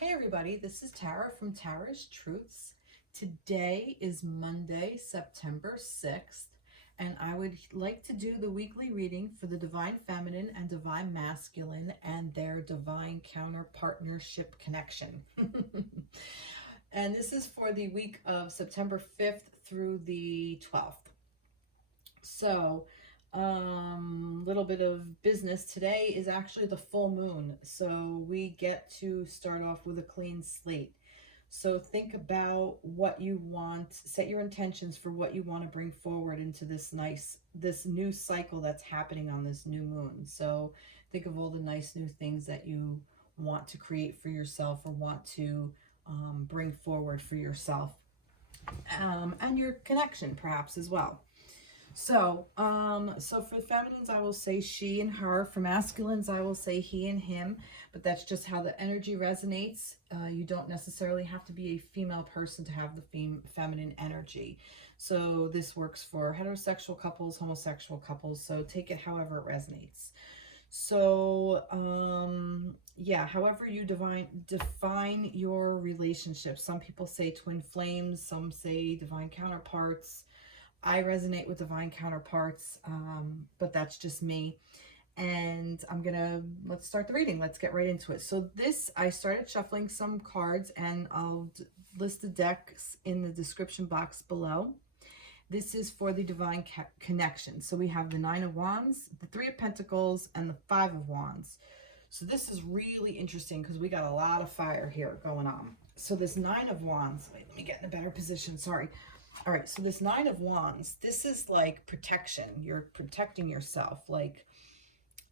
Hey everybody, this is Tara from Tara's Truths. Today is Monday, September 6th, and I would like to do the weekly reading for the Divine Feminine and Divine Masculine and their Divine Counterpartnership connection. And this is for the week of September 5th through the 12th. So, little bit of business. Today is actually the full moon, so we get to start off with a clean slate. So think about what you want, set your intentions for what you want to bring forward into this new cycle that's happening on this new moon. So think of all the nice new things that you want to create for yourself or want to bring forward for yourself, and your connection perhaps as well. So for feminines, I will say she and her. For masculines, I will say he and him. But that's just how the energy resonates. You don't necessarily have to be a female person to have the feminine energy. So this works for heterosexual couples, homosexual couples. So take it however it resonates. So, yeah, however you define your relationship. Some people say twin flames, some say divine counterparts. I resonate with divine counterparts, but that's just me. And let's start the reading. Let's get right into it. So I started shuffling some cards, and I'll list the decks in the description box below. This is for the divine connection. So we have the Nine of Wands, the Three of Pentacles, and the Five of Wands. So this is really interesting because we got a lot of fire here going on. So this Nine of Wands, wait, let me get in a better position, sorry. All right, so this Nine of Wands, this is like protection. You're protecting yourself, like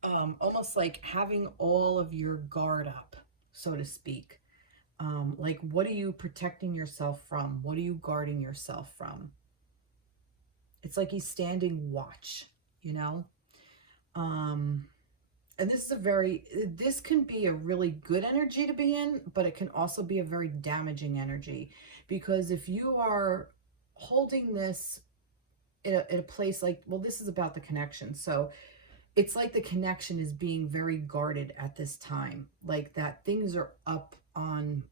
almost like having all of your guard up, so to speak. Like, what are you protecting yourself from? What are you guarding yourself from? It's like he's standing watch, you know? And this can be a really good energy to be in, but it can also be a very damaging energy. Because if you are holding this in a place like, well, this is about the connection. So it's like the connection is being very guarded at this time. Like that things are up on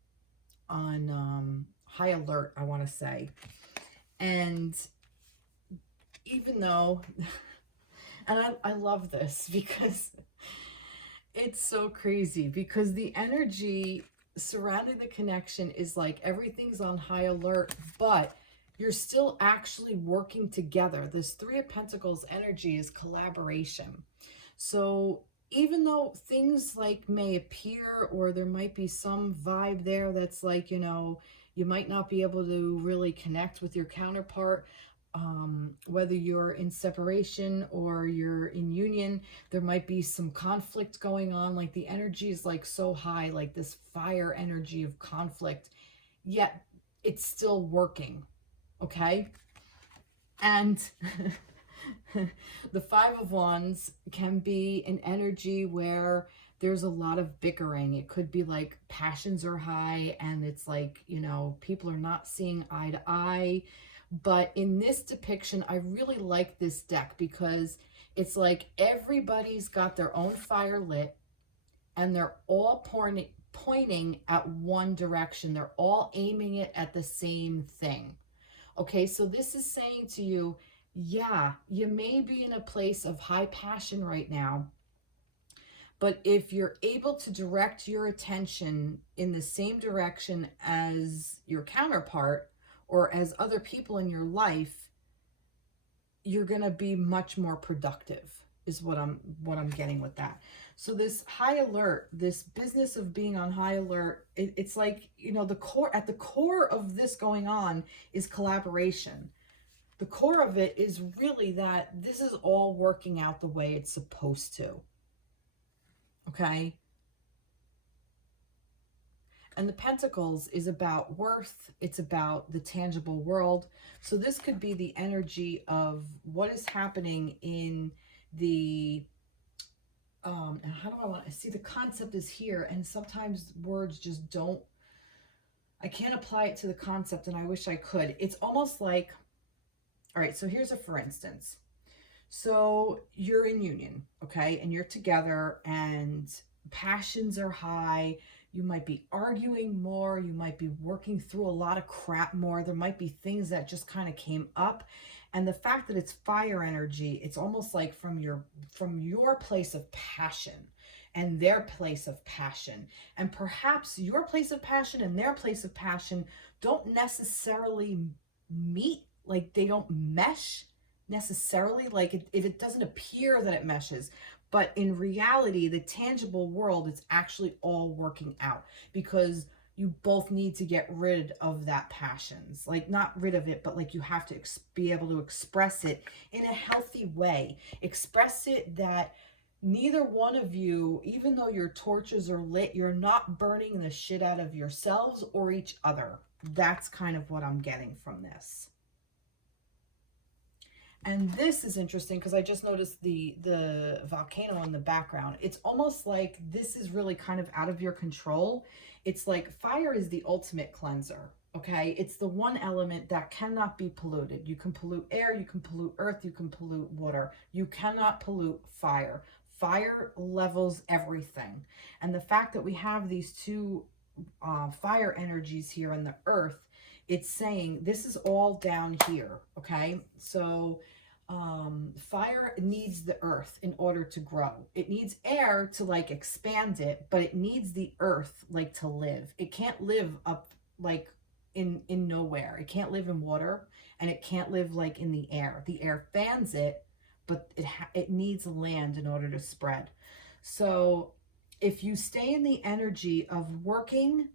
high alert, I want to say. And even though, and I love this because it's so crazy, because the energy surrounding the connection is like everything's on high alert, but you're still actually working together. This Three of Pentacles energy is collaboration. So even though things like may appear, or there might be some vibe there that's like, you might not be able to really connect with your counterpart, whether you're in separation or you're in union, there might be some conflict going on. Like the energy is like so high, like this fire energy of conflict, yet it's still working. Okay. And the Five of Wands can be an energy where there's a lot of bickering. It could be like passions are high and it's like, people are not seeing eye to eye. But in this depiction, I really like this deck because it's like everybody's got their own fire lit and they're all pointing at one direction. They're all aiming it at the same thing. Okay, so this is saying to you, yeah, you may be in a place of high passion right now, but if you're able to direct your attention in the same direction as your counterpart or as other people in your life, you're going to be much more productive, is what I'm getting with that. So this high alert, this business of being on high alert, it's like, at the core of this going on is collaboration. The core of it is really that this is all working out the way it's supposed to. Okay? And the Pentacles is about worth. It's about the tangible world. So this could be the energy of what is happening in the, and how do I want to see, the concept is here. And sometimes words just I can't apply it to the concept, and I wish I could. It's almost like, all right, so here's a for instance. So you're in union, okay? And you're together and passions are high. You might be arguing more. You might be working through a lot of crap more. There might be things that just kind of came up. And the fact that it's fire energy, it's almost like from your place of passion and their place of passion. And perhaps your place of passion and their place of passion don't necessarily meet, like they don't mesh necessarily, like it doesn't appear that it meshes, but in reality, the tangible world, it's actually all working out because you both need to get rid of that passions. Like, not rid of it, but like you have to be able to express it in a healthy way. Express it that neither one of you, even though your torches are lit, you're not burning the shit out of yourselves or each other. That's kind of what I'm getting from this. And this is interesting because I just noticed the volcano in the background. It's almost like this is really kind of out of your control. It's like fire is the ultimate cleanser, okay? It's the one element that cannot be polluted. You can pollute air, you can pollute earth, you can pollute water. You cannot pollute fire. Fire levels everything. And the fact that we have these two fire energies here in the earth, it's saying this is all down here, okay? So fire needs the earth in order to grow. It needs air to like expand it, but it needs the earth like to live. It can't live up like in nowhere. It can't live in water, and it can't live like in the air. The air fans it, but it needs land in order to spread. So if you stay in the energy of working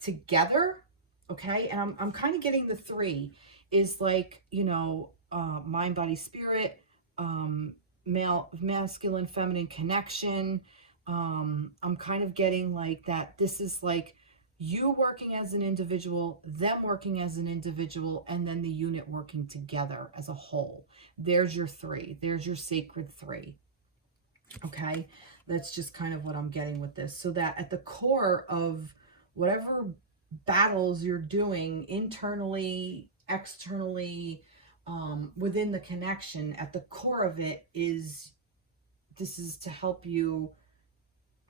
together, okay, and I'm kind of getting the three is like, you know, mind, body, spirit, masculine, feminine connection. I'm kind of getting like that. This is like you working as an individual, them working as an individual, and then the unit working together as a whole. There's your three. There's your sacred three. Okay, that's just kind of what I'm getting with this. So that at the core of whatever battles you're doing internally, externally, within the connection, at the core of it is, this is to help you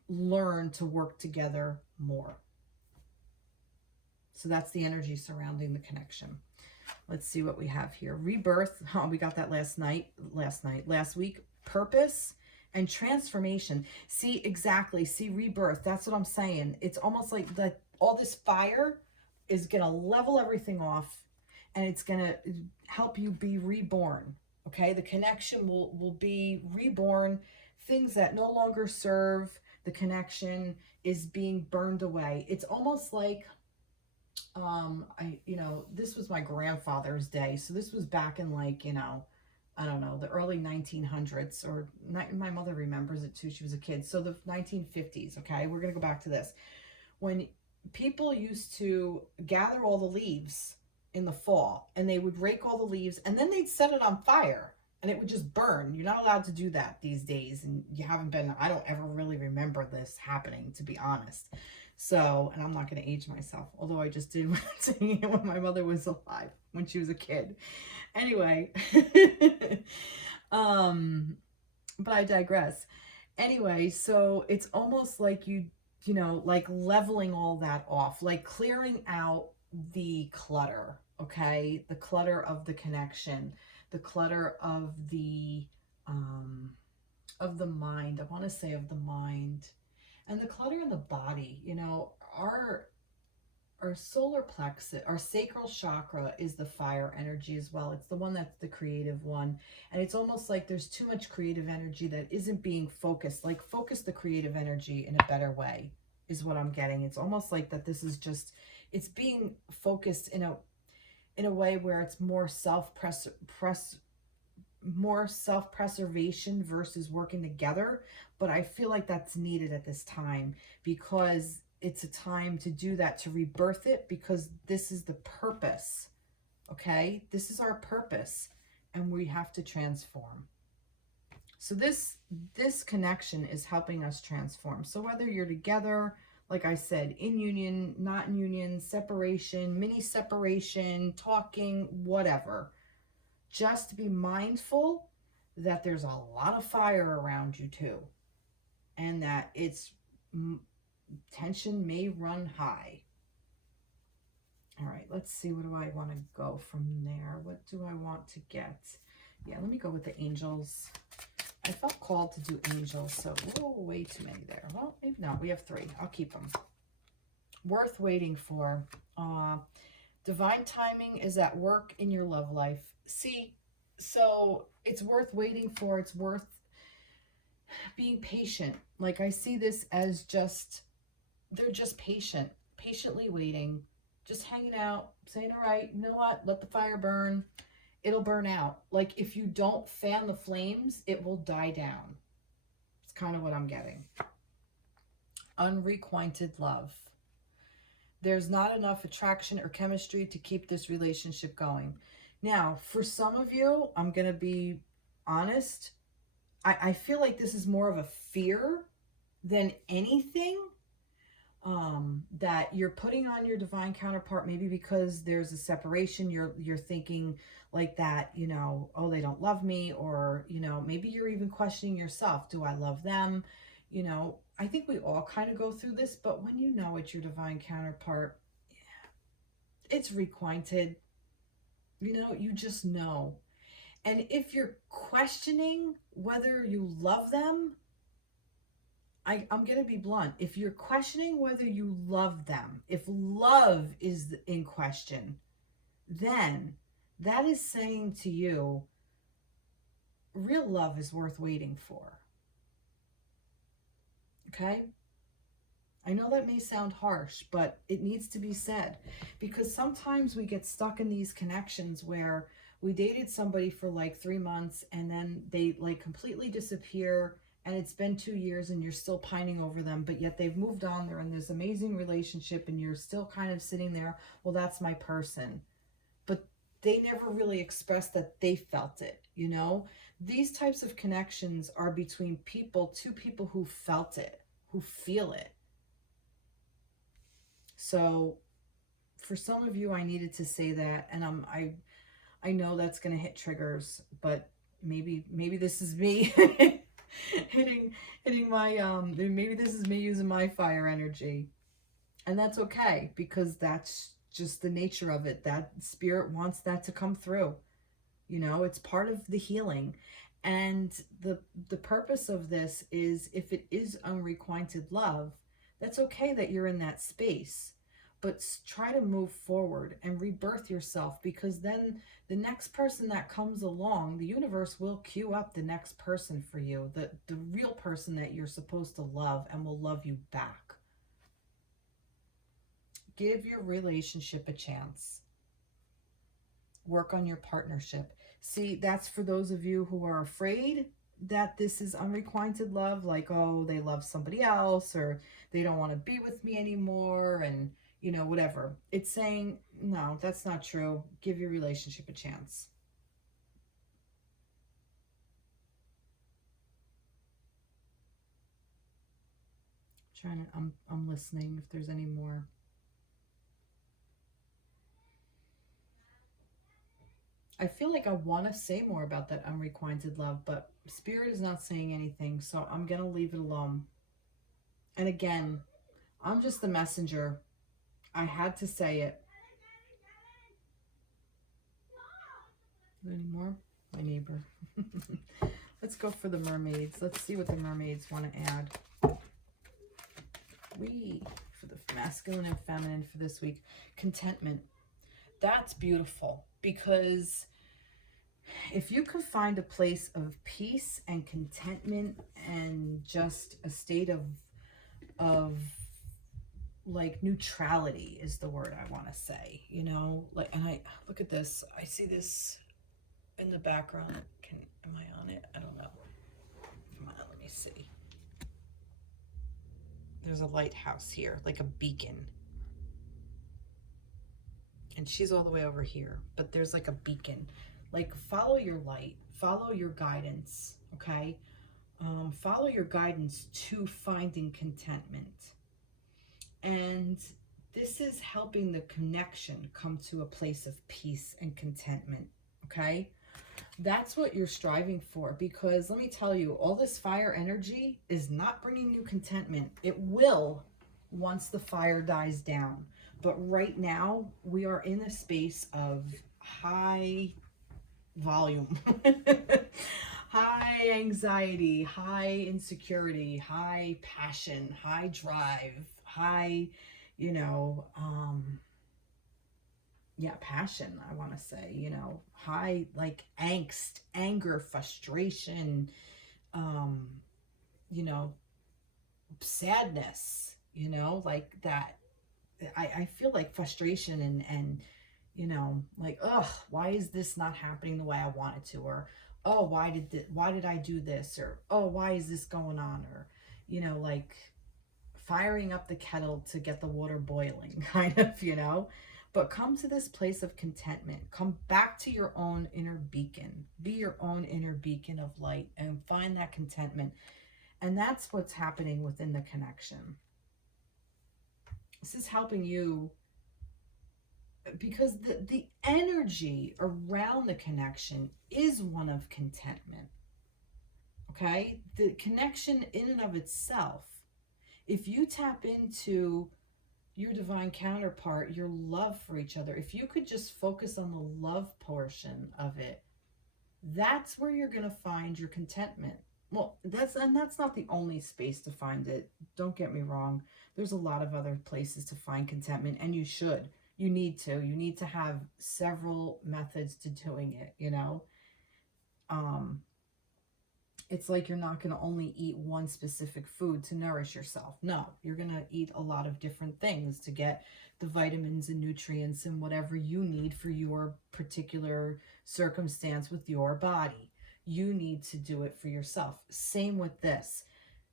learn to work together more. So that's the energy surrounding the connection. Let's see what we have here. Rebirth. Oh, we got that last week. Purpose and transformation. See, exactly. See, rebirth. That's what I'm saying. It's almost like that all this fire is going to level everything off, and it's going to help you be reborn. Okay? The connection will be reborn. Things that no longer serve the connection is being burned away. It's almost like this was my grandfather's day. So this was back in like, I don't know, the early 1900s, or my mother remembers it too. She was a kid. So the 1950s, okay? We're going to go back to this. When people used to gather all the leaves in the fall, and they would rake all the leaves, and then they'd set it on fire, and it would just burn. You're not allowed to do that these days, and I don't ever really remember this happening, to be honest. So, and I'm not going to age myself, although I just did saying it when my mother was alive, when she was a kid. Anyway, but I digress. Anyway, so it's almost like like leveling all that off, like clearing out the clutter, okay? The clutter of the connection, the clutter of the mind. I want to say of the mind. And the clutter in the body, our solar plexus, our sacral chakra is the fire energy as well. It's the one that's the creative one. And it's almost like there's too much creative energy that isn't being focused. Like, focus the creative energy in a better way is what I'm getting. It's almost like that this is just, it's being focused in a way where it's more self-preservation versus working together. But I feel like that's needed at this time, because it's a time to do that, to rebirth it, because this is the purpose. Okay, this is our purpose, and we have to transform. So this connection is helping us transform. So whether you're together, like I said, in union, not in union, separation, mini separation, talking, whatever, just be mindful that there's a lot of fire around you too, and that it's Tension may run high. All right, let's see. What do I want to go from there? What do I want to get? Yeah, let me go with the angels. I felt called to do angels, so way too many there. Well, maybe not. We have 3. I'll keep them. Worth waiting for. Divine timing is at work in your love life. See, so it's worth waiting for. It's worth being patient. Like, I see this as just, they're just patient, patiently waiting, just hanging out, saying, all right, you know what? Let the fire burn. It'll burn out. Like, if you don't fan the flames, it will die down. It's kind of what I'm getting. Unrequited love. There's not enough attraction or chemistry to keep this relationship going. Now, for some of you, I'm going to be honest. I feel like this is more of a fear than anything that you're putting on your divine counterpart, maybe because there's a separation. You're thinking like that, you know, oh, they don't love me, or, you know, maybe you're even questioning yourself. Do I love them? You know, I think we all kind of go through this, but when you know it's your divine counterpart, it's requited. You know, you just know. And if you're questioning whether you love them, I'm going to be blunt. If you're questioning whether you love them, if love is in question, then that is saying to you, real love is worth waiting for. Okay? I know that may sound harsh, but it needs to be said, because sometimes we get stuck in these connections where we dated somebody for like 3 months and then they like completely disappear, and it's been 2 years and you're still pining over them, but yet they've moved on. They're in this amazing relationship and you're still kind of sitting there, well, that's my person. But they never really expressed that they felt it, you know? These types of connections are between people, 2 people who felt it, who feel it. So for some of you, I needed to say that, and I know that's going to hit triggers, but maybe this is me hitting my maybe this is me using my fire energy, and that's okay, because that's just the nature of it. That spirit wants that to come through. You know, it's part of the healing. And the purpose of this is, if it is unrequited love, that's okay that you're in that space, but try to move forward and rebirth yourself, because then the next person that comes along, the universe will queue up the next person for you, the real person that you're supposed to love and will love you back. Give your relationship a chance. Work on your partnership. See, that's for those of you who are afraid that this is unrequited love, like, oh, they love somebody else, or they don't want to be with me anymore, and, you know, whatever. It's saying, no, that's not true. Give your relationship a chance. I'm listening if there's any more. I feel like I want to say more about that unrequited love, but Spirit is not saying anything, so I'm going to leave it alone. And again, I'm just the messenger. I had to say it. Any more? My neighbor. Let's go for the mermaids. Let's see what the mermaids want to add. For the masculine and feminine for this week. Contentment. That's beautiful, because if you could find a place of peace and contentment and just a state of like neutrality is the word I want to say, you know, like, and I look at this, I see this in the background. Am I on it? I don't know. Come on, let me see. There's a lighthouse here, like a beacon. And she's all the way over here, but there's like a beacon. Like, follow your light, follow your guidance, okay? Follow your guidance to finding contentment. And this is helping the connection come to a place of peace and contentment, okay? That's what you're striving for, because let me tell you, all this fire energy is not bringing you contentment. It will, once the fire dies down. But right now, we are in a space of high volume, high anxiety, high insecurity, high passion, high drive, high, you know, yeah, passion, I want to say, you know, high like angst, anger, frustration, um, you know, sadness, you know, like that. I feel like frustration and you know, like, ugh, why is this not happening the way I want it to? Or, oh, why did I do this? Or, oh, why is this going on? Or, you know, like firing up the kettle to get the water boiling, kind of, you know. But come to this place of contentment. Come back to your own inner beacon. Be your own inner beacon of light and find that contentment. And that's what's happening within the connection. This is helping you because the energy around the connection is one of contentment. Okay? The connection in and of itself, if you tap into your divine counterpart, your love for each other, if you could just focus on the love portion of it, that's where you're going to find your contentment. Well, that's not the only space to find it. Don't get me wrong. There's a lot of other places to find contentment, and you should. You need to. You need to have several methods to doing it, you know? It's like you're not going to only eat one specific food to nourish yourself. No, you're going to eat a lot of different things to get the vitamins and nutrients and whatever you need for your particular circumstance with your body. You need to do it for yourself. Same with this.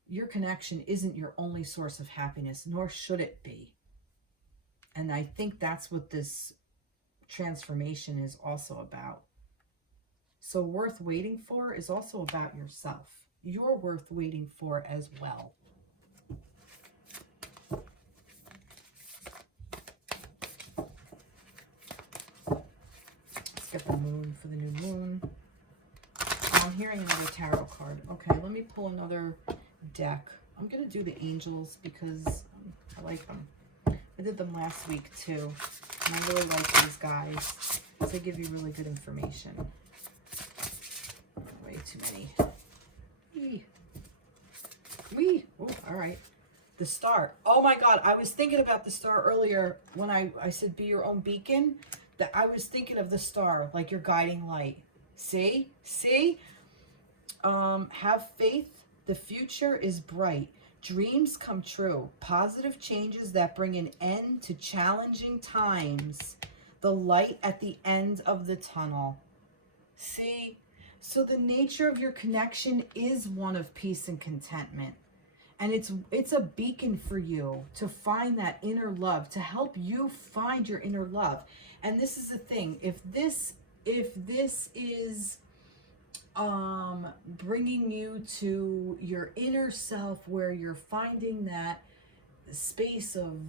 Your connection isn't your only source of happiness, nor should it be. And I think that's what this transformation is also about. So worth waiting for is also about yourself. You're worth waiting for as well. Let's get the moon for the new moon. I'm hearing another tarot card. Okay, let me pull another deck. I'm going to do the angels because I like them. I did them last week too. And I really like these guys. They give you really good information. Way too many. Wee. Oh, all right. The star. Oh my God. I was thinking about the star earlier when I said be your own beacon. That I was thinking of the star, like your guiding light. See? Have faith. The future is bright. Dreams come true. Positive changes that bring an end to challenging times. The light at the end of the tunnel. See? So the nature of your connection is one of peace and contentment. And it's a beacon for you to find that inner love, to help you find your inner love. And this is the thing, if this is bringing you to your inner self where you're finding that space of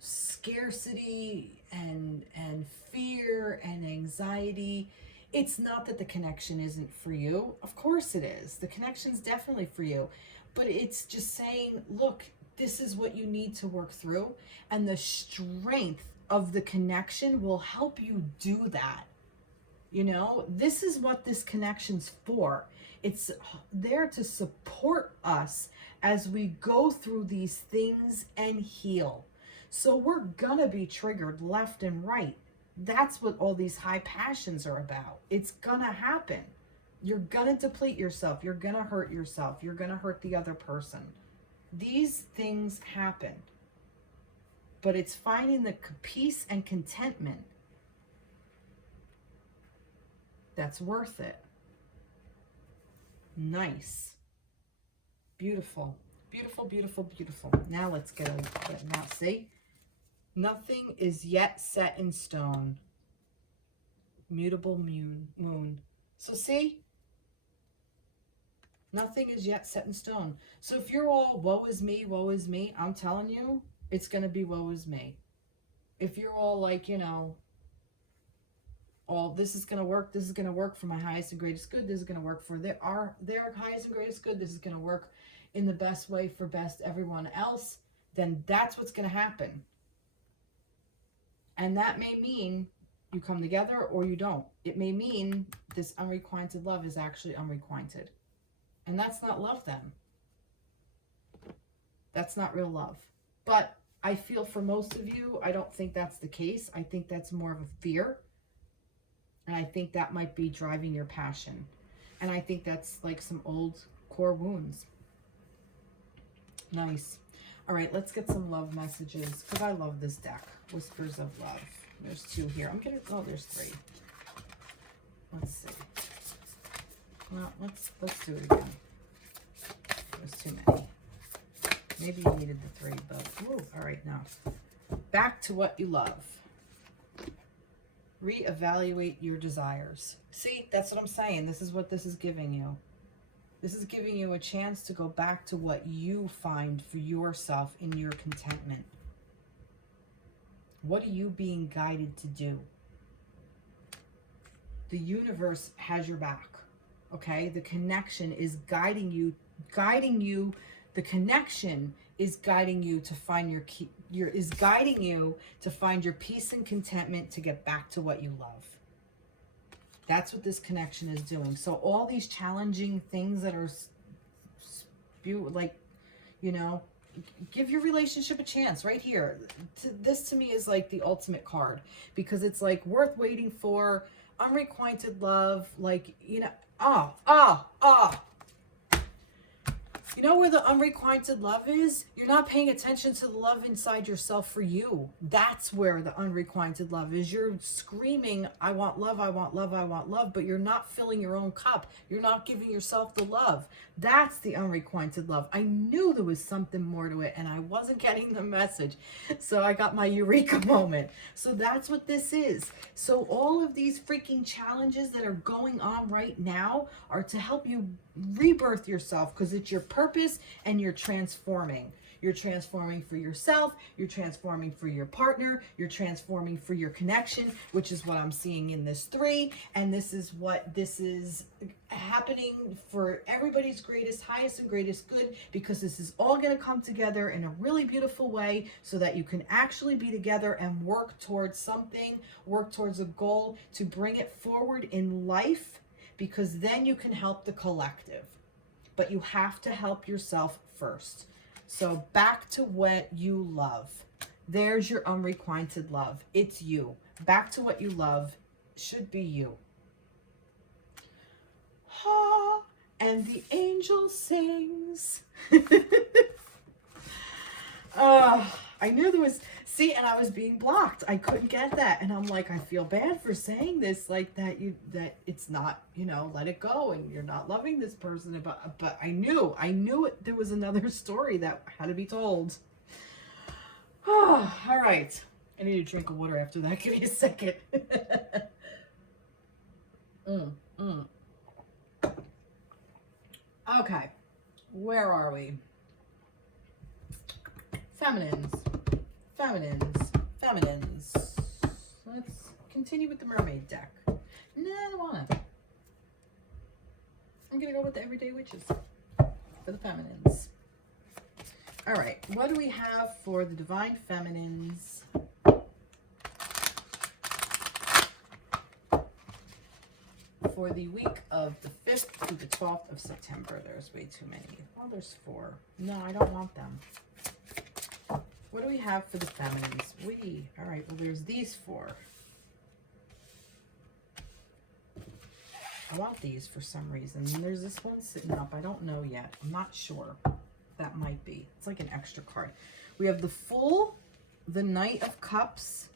scarcity and fear and anxiety, it's not that the connection isn't for you. Of course it is. The connection's definitely for you. But it's just saying, look, this is what you need to work through. And the strength of the connection will help you do that. You know, this is what this connection's for. It's there to support us as we go through these things and heal. So we're gonna be triggered left and right. That's what all these high passions are about. It's gonna happen. You're gonna deplete yourself. You're gonna hurt yourself. You're gonna hurt the other person. These things happen. But it's finding the peace and contentment that's worth it. Nice. Beautiful. Beautiful, beautiful, beautiful. Now let's get now see? Nothing is yet set in stone. Mutable moon. So see? Nothing is yet set in stone. So if you're all woe is me, I'm telling you, it's going to be woe is me. If you're all like, you know, all this is going to work for my highest and greatest good, this is going to work for their highest and greatest good, this is going to work in the best way for best everyone else, then that's what's going to happen. And that may mean you come together or you don't. It may mean this unrequited love is actually unrequited. And that's not love then. That's not real love. But I feel for most of you, I don't think that's the case. I think that's more of a fear. And I think that might be driving your passion. And I think that's like some old core wounds. Nice. All right, let's get some love messages, because I love this deck. Whispers of Love. There's 2 here. I'm gonna, oh, there's 3. Let's see. Well, let's do it again. There's too many. Maybe you needed the 3, but ooh, all right, now. Back to what you love. Reevaluate your desires. See, that's what I'm saying. This is what this is giving you. This is giving you a chance to go back to what you find for yourself in your contentment. What are you being guided to do? The universe has your back, okay? The connection is guiding you. The connection is guiding you to find guiding you to find your peace and contentment to get back to what you love. That's what this connection is doing. So all these challenging things that are like, you know, give your relationship a chance right here. This to me is like the ultimate card, because it's like worth waiting for, unrequited love, like, you know, you know where the unrequited love is? You're not paying attention to the love inside yourself for you. That's where the unrequited love is. You're screaming, I want love, I want love, I want love, but you're not filling your own cup. You're not giving yourself the love. That's the unrequited love. I knew there was something more to it, and I wasn't getting the message. So I got my eureka moment. So that's what this is. So all of these freaking challenges that are going on right now are to help you rebirth yourself, because it's your purpose and you're transforming. You're transforming for yourself, you're transforming for your partner, you're transforming for your connection, which is what I'm seeing in this 3. And this is what this is happening for everybody's greatest, highest and greatest good, because this is all going to come together in a really beautiful way so that you can actually be together and work towards something, work towards a goal to bring it forward in life, because then you can help the collective. But you have to help yourself first. So back to what you love. There's your unrequited love. It's you. Back to what you love should be you. Ah, and the angel sings. I knew there was, see, and I was being blocked. I couldn't get that. And I'm like, I feel bad for saying this, like that it's not, you know, let it go and you're not loving this person. But I knew it, there was another story that had to be told. Oh, all right. I need a drink of water after that. Give me a second. Okay. Where are we? Feminines. Let's continue with the mermaid deck. No, I don't want to. I'm going to go with the everyday witches for the feminines. All right. What do we have for the divine feminines? For the week of the 5th to the 12th of September. There's way too many. Oh, there's 4. No, I don't want them. What do we have for the feminines? All right, well, there's these 4. I want these for some reason. And there's this one sitting up. I don't know yet. I'm not sure. That might be. It's like an extra card. We have the Fool, the Knight of Cups,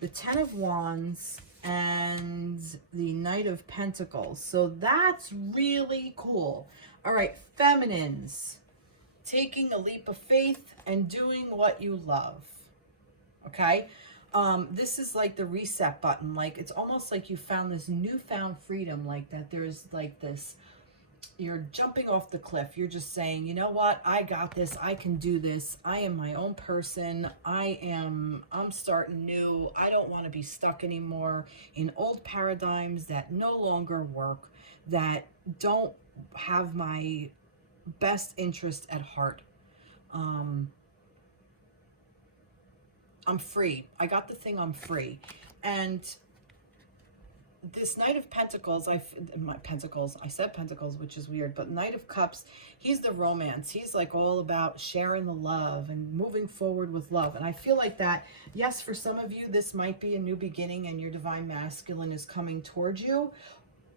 the 10 of Wands, and the Knight of Pentacles. So that's really cool. All right, feminines. Taking a leap of faith and doing what you love. Okay? This is like the reset button. Like, it's almost like you found this newfound freedom, like that there's like this, you're jumping off the cliff. You're just saying, you know what? I got this. I can do this. I am my own person. I'm starting new. I don't want to be stuck anymore in old paradigms that no longer work, that don't have my best interest at heart. I'm free. I got the thing, I'm free. And this Knight of Pentacles, I said Pentacles, which is weird, but Knight of Cups, he's the romance. He's like all about sharing the love and moving forward with love. And I feel like that, yes, for some of you, this might be a new beginning and your divine masculine is coming towards you.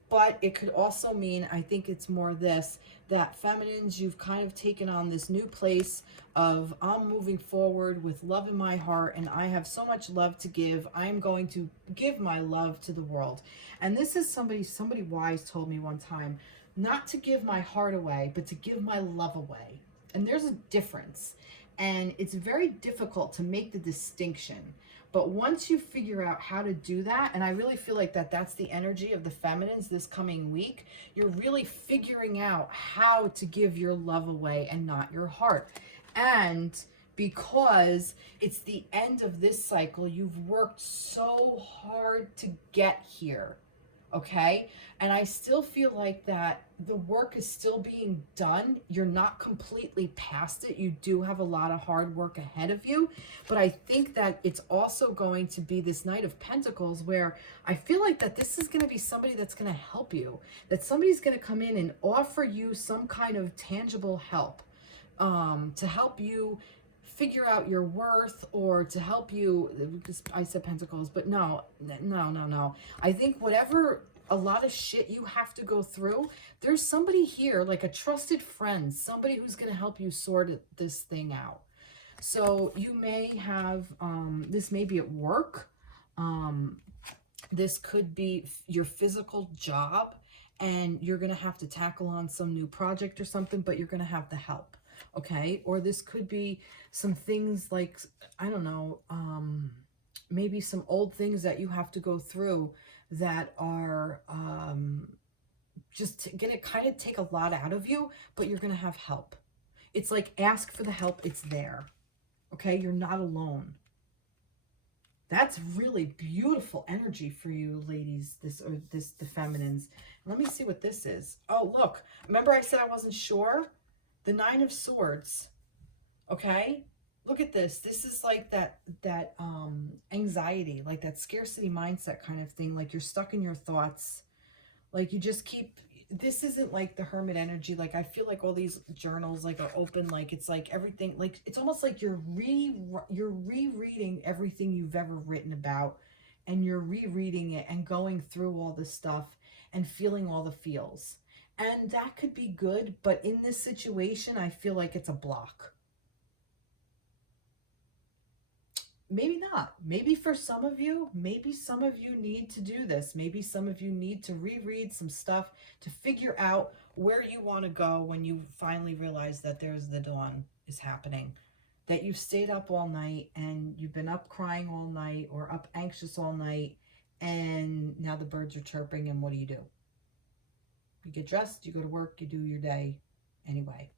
But it could also mean, I think it's more this, that feminines, you've kind of taken on this new place of, I'm moving forward with love in my heart and I have so much love to give. I'm going to give my love to the world. And this is somebody wise told me one time, not to give my heart away, but to give my love away. And there's a difference. And it's very difficult to make the distinction. But once you figure out how to do that, and I really feel like that's the energy of the feminines this coming week, you're really figuring out how to give your love away and not your heart. And because it's the end of this cycle, you've worked so hard to get here. Okay? And I still feel like that the work is still being done. You're not completely past it. You do have a lot of hard work ahead of you. But I think that it's also going to be this Knight of Pentacles where I feel like that this is going to be somebody that's going to help you. That somebody's going to come in and offer you some kind of tangible help to help you figure out your worth, or to help you, I said Pentacles, but no. I think whatever, a lot of shit you have to go through, there's somebody here, like a trusted friend, somebody who's going to help you sort this thing out. So you may have, this may be at work. This could be your physical job, and you're going to have to tackle on some new project or something, but you're going to have the help. Okay, or this could be some things like, I don't know, maybe some old things that you have to go through that are just going to kind of take a lot out of you, but you're going to have help. It's like, ask for the help, it's there. Okay, you're not alone. That's really beautiful energy for you, ladies, the feminines. Let me see what this is. Oh, look, remember I said I wasn't sure? The Nine of Swords, okay? Look at this. This is like that anxiety, like that scarcity mindset kind of thing. Like you're stuck in your thoughts. Like you just keep, this isn't like the hermit energy. Like I feel like all these journals like are open. Like it's like everything, like it's almost like you're rereading everything you've ever written about, and you're rereading it and going through all the stuff and feeling all the feels. And that could be good, but in this situation, I feel like it's a block. Maybe not. Maybe for some of you, maybe some of you need to do this. Maybe some of you need to reread some stuff to figure out where you want to go when you finally realize that there's the dawn is happening. That you've stayed up all night and you've been up crying all night or up anxious all night, and now the birds are chirping, and what do? You get dressed, you go to work, you do your day anyway.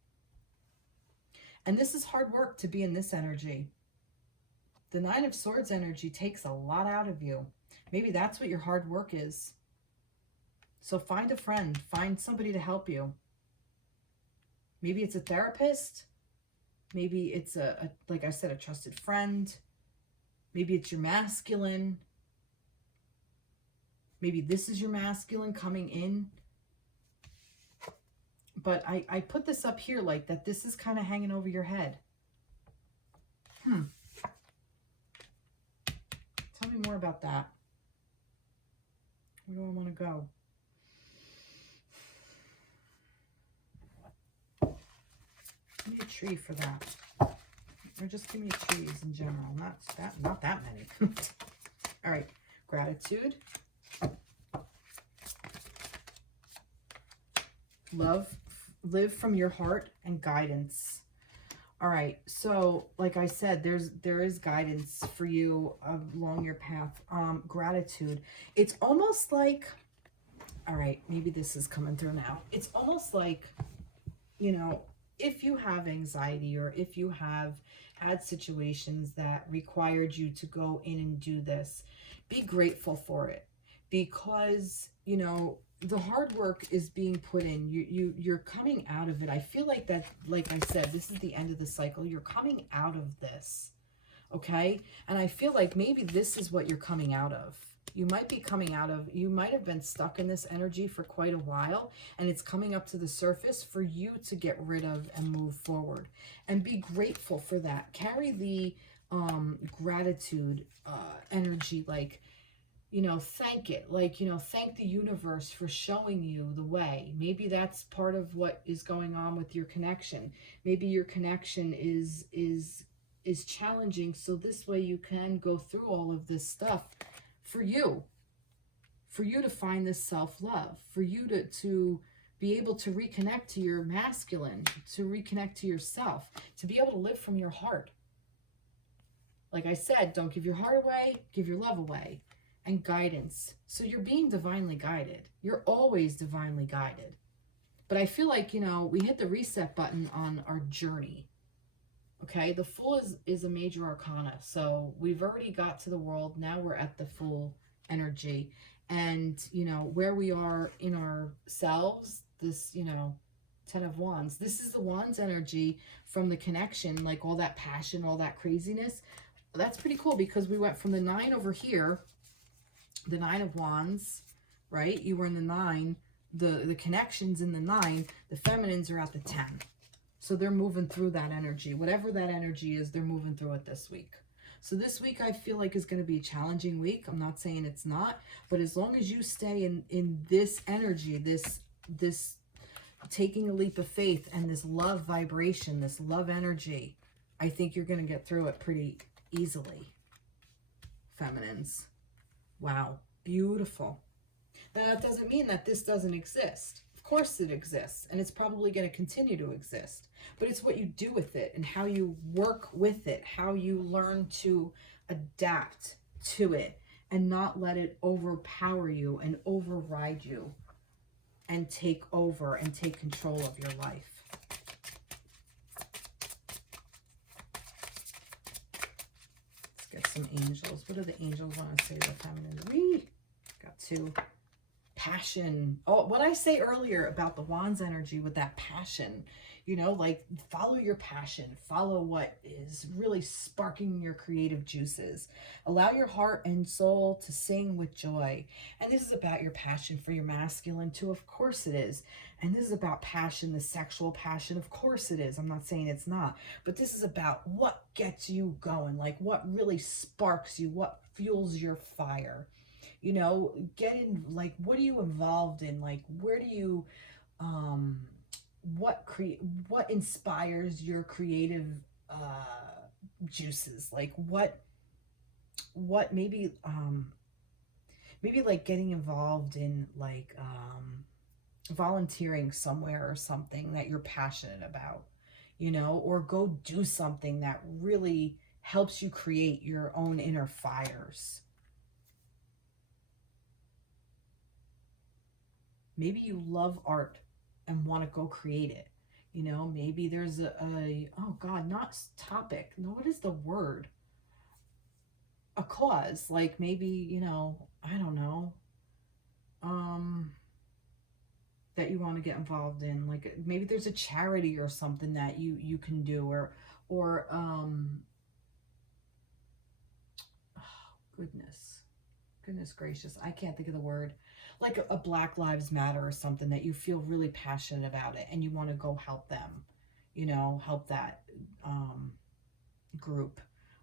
And this is hard work to be in this energy. The Nine of Swords energy takes a lot out of you. Maybe that's what your hard work is. So find a friend, find somebody to help you. Maybe it's a therapist. Maybe it's like I said, a trusted friend. Maybe it's your masculine. Maybe this is your masculine coming in. But I put this up here like that this is kind of hanging over your head. Tell me more about that. Where do I want to go? Give me a tree for that. Or just give me trees in general. Not that many. All right. Gratitude. Love. Live from your heart and guidance. All right, so like I said, there is guidance for you along your path. Gratitude. It's almost like, all right, maybe this is coming through now. It's almost like, you know, if you have anxiety or if you have had situations that required you to go in and do this, be grateful for it, because, you know, the hard work is being put in. You're coming out of it. I feel like that, like I said, this is the end of the cycle. You're coming out of this. okay? And I feel like maybe this is what you're coming out of. You might be coming out of, you might have been stuck in this energy for quite a while, and it's coming up to the surface for you to get rid of and move forward. And be grateful for that. Carry the gratitude energy, like, you know, thank it. Like, you know, thank the universe for showing you the way. Maybe that's part of what is going on with your connection. Maybe your connection is challenging, so this way you can go through all of this stuff for you to find this self-love, for you to be able to reconnect to your masculine, to reconnect to yourself, to be able to live from your heart. Like I said, don't give your heart away, give your love away. And guidance. So you're being divinely guided. You're always divinely guided. But I feel like, you know, we hit the reset button on our journey. Okay, the Fool is a major arcana. So we've already got to the world. Now we're at the Fool energy. And, you know, where we are in ourselves, this, you know, 10 of Wands. This is the Wands energy from the connection, like all that passion, all that craziness. That's pretty cool because we went from the 9 over here, the 9 of Wands, right? You were in the 9. The connections in the 9. The feminines are at the 10. So they're moving through that energy. Whatever that energy is, they're moving through it this week. So this week I feel like is going to be a challenging week. I'm not saying it's not. But as long as you stay in this energy, this taking a leap of faith and this love vibration, this love energy, I think you're going to get through it pretty easily, feminines. Wow, beautiful. Now, that doesn't mean that this doesn't exist. Of course it exists, and it's probably going to continue to exist. But it's what you do with it and how you work with it, how you learn to adapt to it and not let it overpower you and override you and take over and take control of your life. Get some angels. What do the angels want to say to the feminine? We got 2. Passion. Oh, what I say earlier about the Wands energy with that passion, you know, like follow your passion, follow what is really sparking your creative juices. Allow your heart and soul to sing with joy. And this is about your passion for your masculine too. Of course it is. And this is about passion, the sexual passion. Of course it is. I'm not saying it's not. But this is about what gets you going, like what really sparks you, what fuels your fire. You know, get in, like, what are you involved in? Like, where do you, what inspires your creative juices? Like, what maybe like getting involved in, like, volunteering somewhere or something that you're passionate about, you know, or go do something that really helps you create your own inner fires. Maybe you love art and want to go create it. You know, maybe there's oh God, not topic. No, what is the word? A cause. Like maybe, you know, I don't know. That you want to get involved in. Like maybe there's a charity or something that you can do, or oh, goodness gracious, I can't think of the word. Like a Black Lives Matter or something that you feel really passionate about it and you want to go help them, you know, help that group.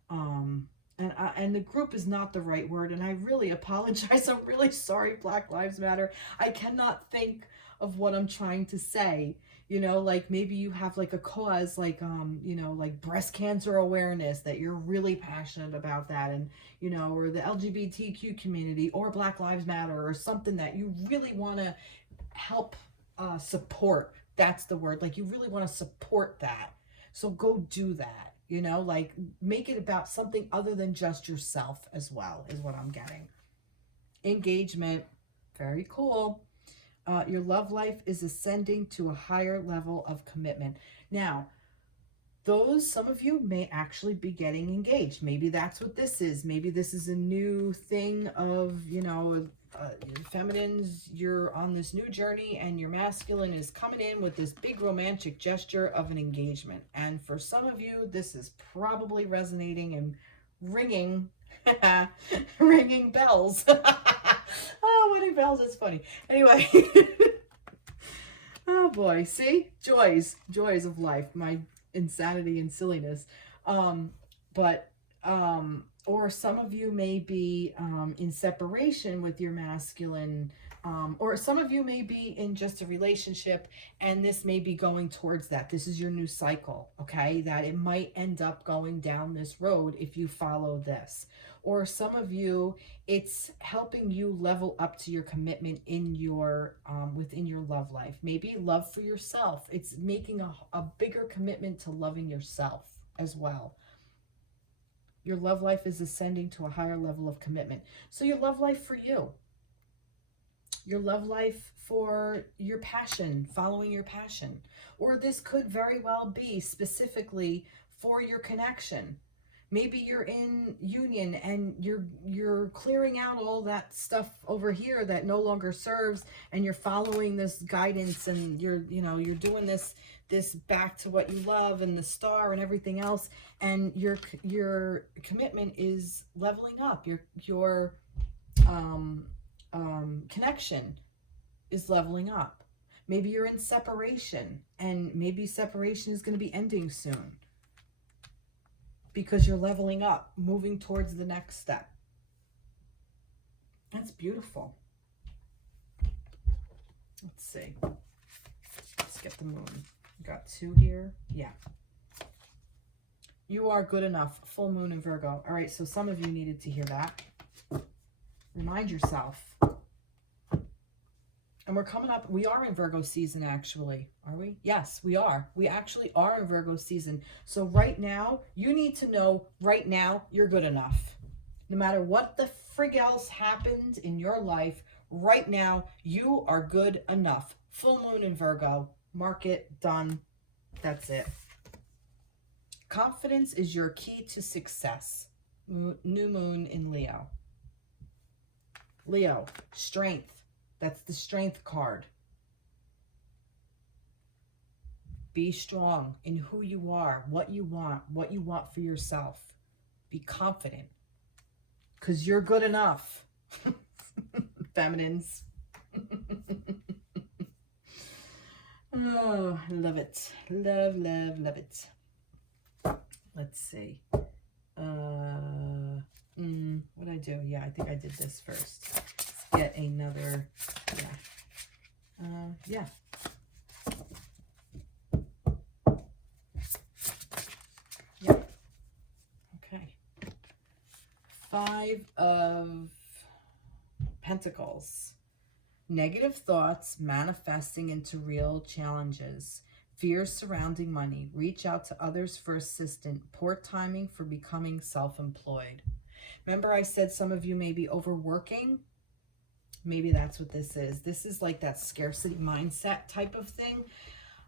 And the group is not the right word, and I really apologize. I'm really sorry, Black Lives Matter. I cannot think of what I'm trying to say. You know, like maybe you have like a cause, like, you know, like breast cancer awareness, that you're really passionate about that, and, you know, or the LGBTQ community, or Black Lives Matter, or something that you really want to help support. That's the word. Like you really want to support that. So go do that, you know, like make it about something other than just yourself as well, is what I'm getting. Engagement. Very cool. Your love life is ascending to a higher level of commitment. Now, some of you may actually be getting engaged. Maybe that's what this is. Maybe this is a new thing of, you know, feminines, you're on this new journey and your masculine is coming in with this big romantic gesture of an engagement. And for some of you, this is probably resonating and ringing, ringing bells. Oh, wedding bells is funny. Anyway. Oh boy, see? Joys of life, my insanity and silliness. But or some of you may be in separation with your masculine, or some of you may be in just a relationship, and this may be going towards that. This is your new cycle, okay? That it might end up going down this road if you follow this. Or some of you, it's helping you level up to your commitment in your within your love life. Maybe love for yourself. It's making a bigger commitment to loving yourself as well. Your love life is ascending to a higher level of commitment. So your love life for you. Your love life for your passion, following your passion. Or this could very well be specifically for your connection. Maybe you're in union and you're clearing out all that stuff over here that no longer serves, and you're following this guidance, and you're doing this back to what you love and the star and everything else, and your commitment is leveling up. Your connection is leveling up. Maybe you're in separation, and maybe separation is going to be ending soon, because you're leveling up, moving towards the next step. That's beautiful. Let's see. Let's get the moon. Got 2 here. Yeah. You are good enough. Full moon in Virgo. All right, so some of you needed to hear that. Remind yourself. And we're coming up. We are in Virgo season, actually. Are we? Yes, we are. We actually are in Virgo season. So right now, you need to know right now you're good enough. No matter what the frig else happened in your life, right now you are good enough. Full moon in Virgo. Mark it. Done. That's it. Confidence is your key to success. New moon in Leo. Leo, strength. That's the strength card. Be strong in who you are, what you want for yourself. Be confident, because you're good enough. Feminines. Oh, love it. Love, love, love it. Let's see. What did I do? Yeah, I think I did this first. Let's get another. Yeah. Yep. Okay. 5 of Pentacles. Negative thoughts manifesting into real challenges. Fears surrounding money. Reach out to others for assistance. Poor timing for becoming self-employed. Remember I said some of you may be overworking? Maybe that's what this is. This is like that scarcity mindset type of thing.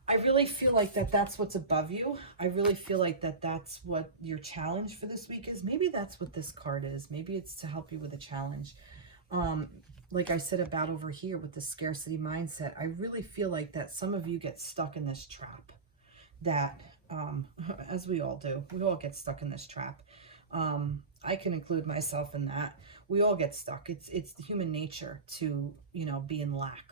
I really feel like that's what's above you. I really feel like that's what your challenge for this week is. Maybe that's what this card is. Maybe it's to help you with a challenge. Like I said about over here with the scarcity mindset, I really feel like that some of you get stuck in this trap. That, as we all do, we all get stuck in this trap. I can include myself in that. We all get stuck. It's the human nature to, be in lack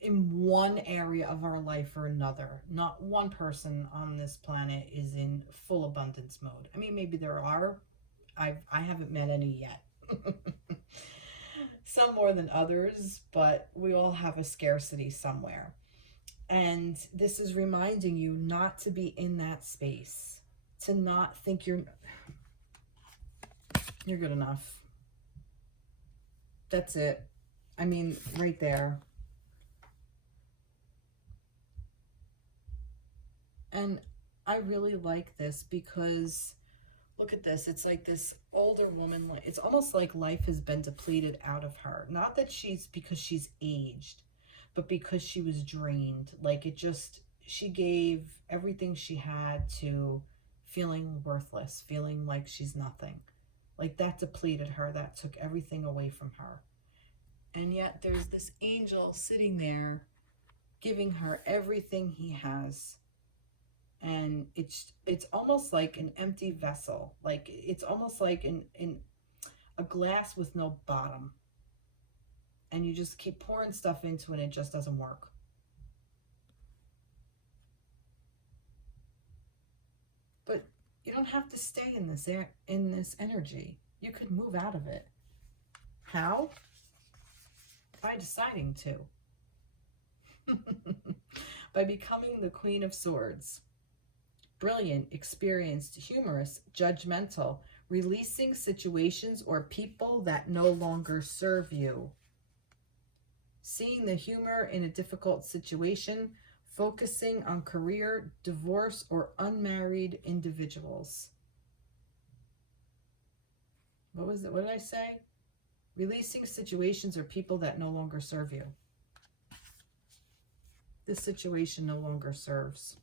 in one area of our life or another. Not one person on this planet is in full abundance mode. I mean, maybe there are. I haven't met any yet. Some more than others, but we all have a scarcity somewhere. And this is reminding you not to be in that space, to not think you're good enough. That's it. I mean, right there. And I really like this because look at this. It's like this older woman. It's almost like life has been depleted out of her. Not that because she's aged, but because she was drained. Like she gave everything she had to feeling worthless, feeling like she's nothing. Like that depleted her. That took everything away from her. And yet there's this angel sitting there giving her everything he has. and it's almost like an empty vessel. Like it's almost like in a glass with no bottom. And you just keep pouring stuff into it and it just doesn't work. But you don't have to stay in this energy. You could move out of it. How? By deciding to. By becoming the Queen of Swords. Brilliant, experienced, humorous, judgmental, releasing situations or people that no longer serve you. Seeing the humor in a difficult situation, focusing on career, divorce, or unmarried individuals. What was it? What did I say? Releasing situations or people that no longer serve you. This situation no longer serves.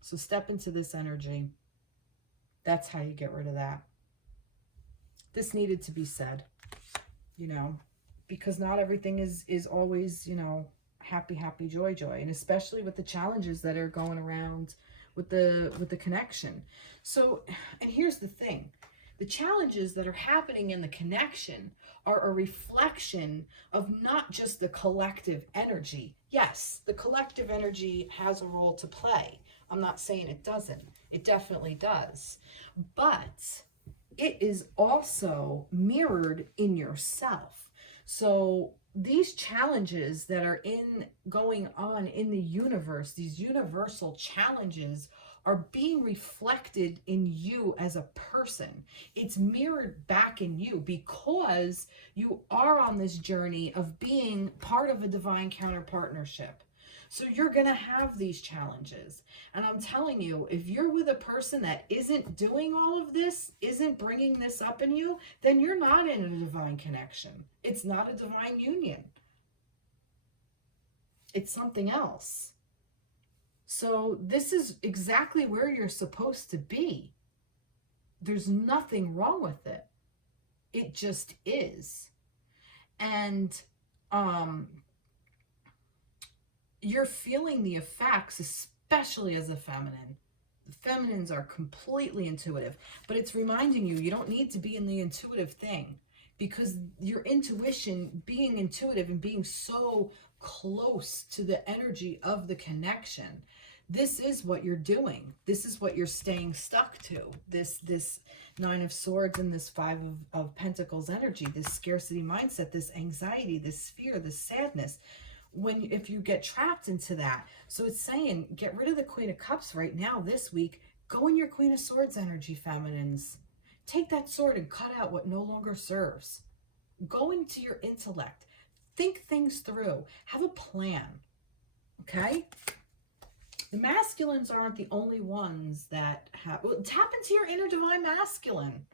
So step into this energy. That's how you get rid of that. This needed to be said, you know, because not everything is always, you know, happy, happy, joy, joy. And especially with the challenges that are going around with the connection. So, and here's the thing. The challenges that are happening in the connection are a reflection of not just the collective energy. Yes, the collective energy has a role to play. I'm not saying it doesn't. It definitely does. But it is also mirrored in yourself. So these challenges that are going on in the universe, these universal challenges, are being reflected in you as a person. It's mirrored back in you because you are on this journey of being part of a divine counterpartnership. So you're going to have these challenges. And I'm telling you, if you're with a person that isn't doing all of this, isn't bringing this up in you, then you're not in a divine connection. It's not a divine union. It's something else. So this is exactly where you're supposed to be. There's nothing wrong with it. It just is. And you're feeling the effects, especially as a feminine. The feminines are completely intuitive, but it's reminding you, you don't need to be in the intuitive thing, because your intuition, being intuitive and being so close to the energy of the connection, this is what you're doing. This is what you're staying stuck to. This Nine of Swords and this Five of Pentacles energy, this scarcity mindset, this anxiety, this fear, this sadness. If you get trapped into that. So it's saying, get rid of the Queen of Cups right now this week. Go in your Queen of Swords energy, feminines. Take that sword and cut out what no longer serves. Go into your intellect. Think things through. Have a plan. Okay? The masculines aren't the only ones that have... Well, tap into your inner divine masculine.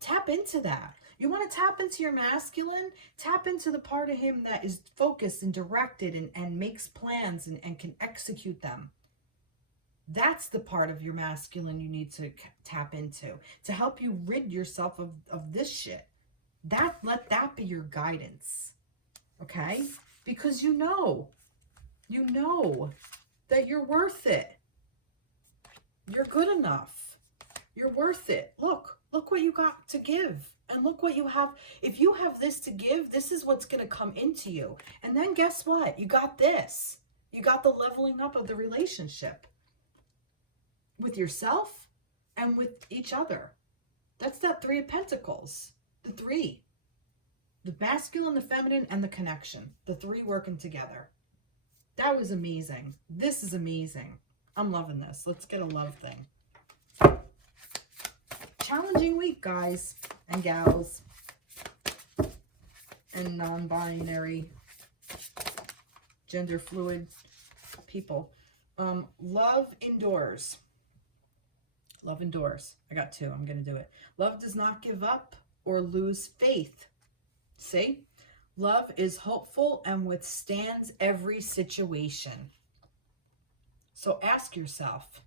Tap into that. You want to tap into your masculine? Tap into the part of him that is focused and directed and makes plans and can execute them. That's the part of your masculine you need to tap into to help you rid yourself of this shit. Let that be your guidance. Okay? Because you know that you're worth it. You're good enough. You're worth it. Look what you got to give. And look what you have. If you have this to give, this is what's going to come into you. And then guess what? You got this. You got the leveling up of the relationship with yourself and with each other. That's that Three of Pentacles. The three. The masculine, the feminine, and the connection. The three working together. That was amazing. This is amazing. I'm loving this. Let's get a love thing. Challenging week, guys and gals and non-binary, gender fluid people. Love endures. Love endures. I got two. I'm going to do it. Love does not give up or lose faith. See? Love is hopeful and withstands every situation. So ask yourself,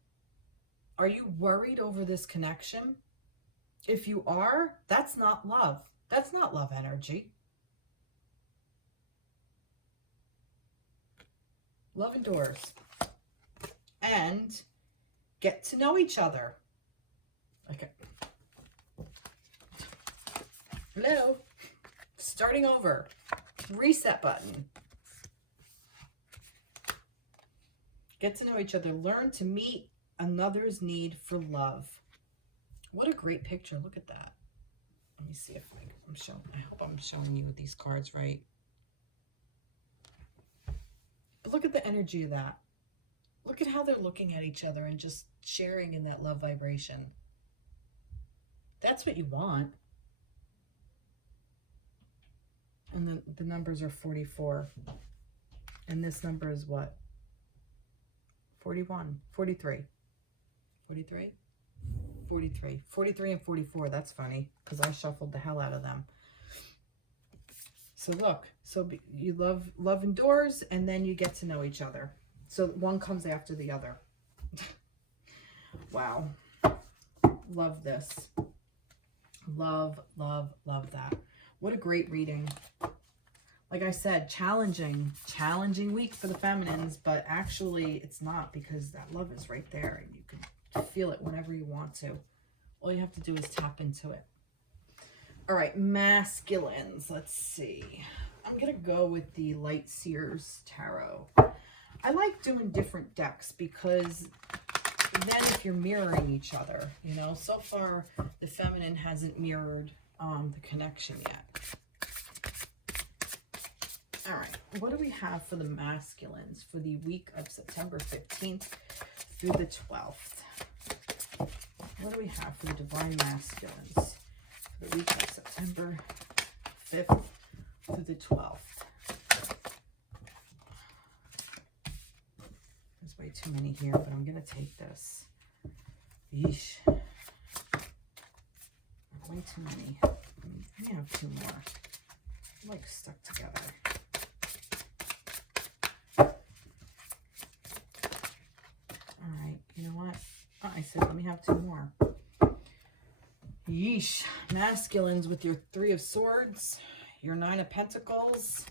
are you worried over this connection? If you are, that's not love. That's not love energy. Love endures. and get to know each other. Okay. Hello. Starting over. Reset button. Get to know each other. Learn to meet another's need for love. What a great picture. Look at that. Let me see if I'm showing. I hope I'm showing you with these cards right. But look at the energy of that. Look at how they're looking at each other and just sharing in that love vibration. That's what you want. And then the numbers are 44. And this number is what? 41, 43. 43? 43. 43 and 44. That's funny because I shuffled the hell out of them. So look, so you love endures, and then you get to know each other. So one comes after the other. Wow. Love this. Love, love, love that. What a great reading. Like I said, challenging week for the feminines, but actually it's not, because that love is right there and you can feel it whenever you want to. All you have to do is tap into it. All right, masculines. Let's see. I'm going to go with the Light Seers Tarot. I like doing different decks because then if you're mirroring each other, you know, so far the feminine hasn't mirrored the connection yet. All right, what do we have for the masculines for the week of September 15th through the 12th? What do we have for the divine masculines for the week of September 5th through the 12th? There's way too many here, but I'm going to take this. Yeesh. Way too many. Let me have two more. They're like stuck together. All right, you know what? Oh, I said let me have two more. Yeesh. Masculines with your Three of Swords, your Nine of Pentacles,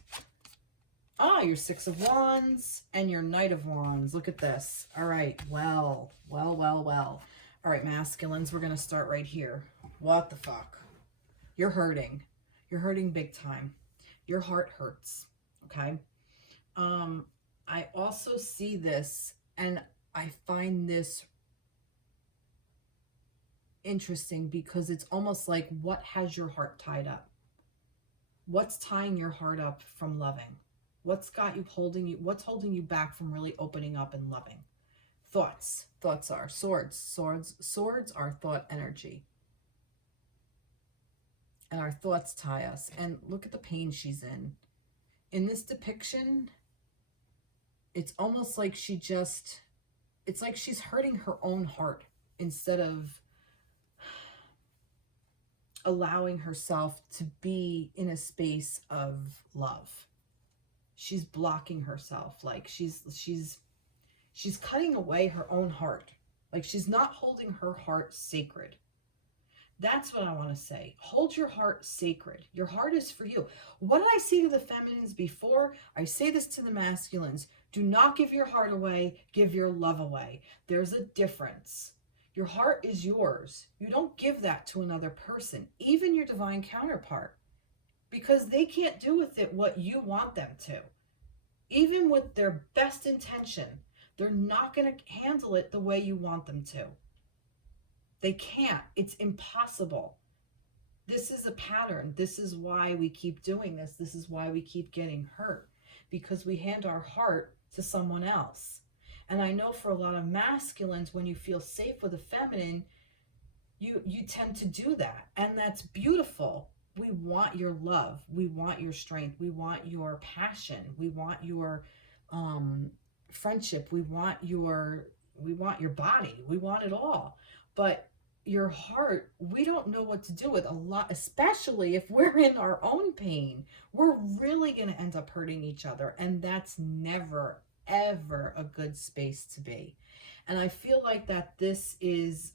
your Six of Wands, and your Knight of Wands. Look at this. All right, well. All right, masculines, we're going to start right here. What the fuck? You're hurting. You're hurting big time. Your heart hurts, okay? I also see this, and I find this interesting because it's almost like, what has your heart tied up? What's tying your heart up from loving? What's got you what's holding you back from really opening up and loving? Thoughts are swords are thought energy, and our thoughts tie us. And look at the pain she's in this depiction. It's almost like it's like she's hurting her own heart instead of allowing herself to be in a space of love. She's blocking herself. Like she's cutting away her own heart. Like she's not holding her heart sacred. That's what I want to say. Hold your heart sacred. Your heart is for you. What did I say to the feminines before? I say this to the masculines. Do not give your heart away. Give your love away. There's a difference. Your heart is yours. You don't give that to another person, even your divine counterpart, because they can't do with it what you want them to. Even with their best intention, they're not going to handle it the way you want them to. They can't. It's impossible. This is a pattern. This is why we keep doing this. This is why we keep getting hurt, because we hand our heart to someone else. And I know for a lot of masculines, when you feel safe with a feminine, you tend to do that. And that's beautiful. We want your love. We want your strength. We want your passion. We want your friendship. We want your body. We want it all. But your heart, we don't know what to do with a lot, especially if we're in our own pain. We're really going to end up hurting each other. And that's never, ever a good space to be. And I feel like that this is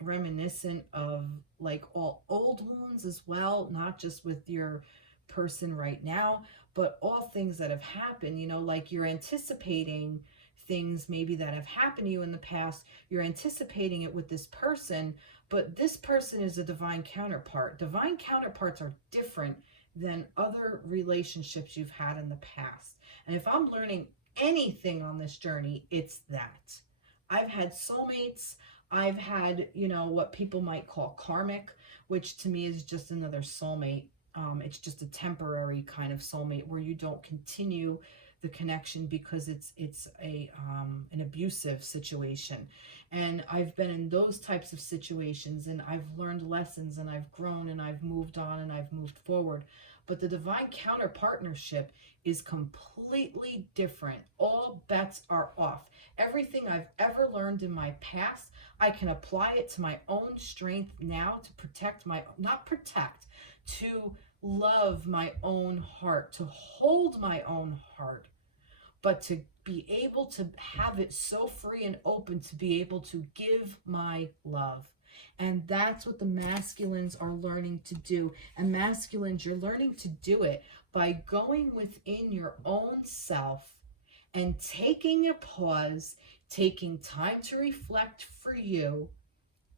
reminiscent of like all old wounds as well, not just with your person right now, but all things that have happened, you know, like you're anticipating things maybe that have happened to you in the past. You're anticipating it with this person, but this person is a divine counterpart. Divine counterparts are different than other relationships you've had in the past. And if I'm learning anything on this journey, it's that. I've had soulmates. I've had, you know, what people might call karmic, which to me is just another soulmate. It's just a temporary kind of soulmate where you don't continue the connection because it's an abusive situation. And I've been in those types of situations, and I've learned lessons, and I've grown, and I've moved on, and I've moved forward. But the divine counter partnership is completely different. All bets are off. Everything I've ever learned in my past, I can apply it to my own strength now to protect my, not protect, to love my own heart, to hold my own heart, but to be able to have it so free and open to be able to give my love. And that's what the masculines are learning to do. And masculines, you're learning to do it by going within your own self and taking a pause, taking time to reflect for you.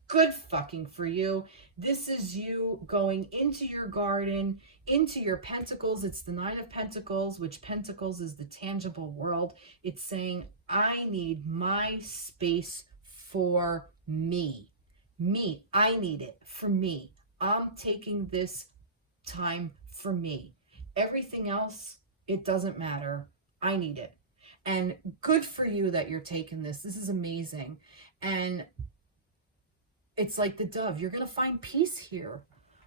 Good fucking for you. This is you going into your garden, into your pentacles. It's the 9 of Pentacles, which Pentacles is the tangible world. It's saying, I need my space for me. Me. I need it for me. I'm taking this time for me. Everything else, it doesn't matter. I need it. And good for you that you're taking this. This is amazing. And it's like the dove. You're going to find peace here.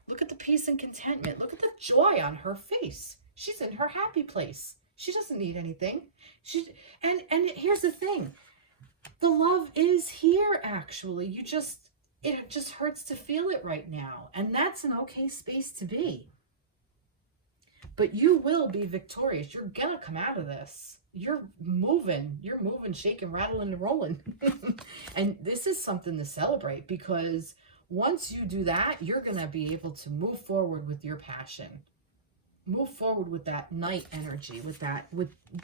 Look at the peace and contentment. Look at the joy on her face. She's in her happy place. She doesn't need anything. And here's the thing. The love is here, actually. It just hurts to feel it right now. And that's an okay space to be. But you will be victorious. You're going to come out of this. You're moving, shaking, rattling, and rolling. And this is something to celebrate, because once you do that, you're going to be able to move forward with your passion. Move forward with that night energy, with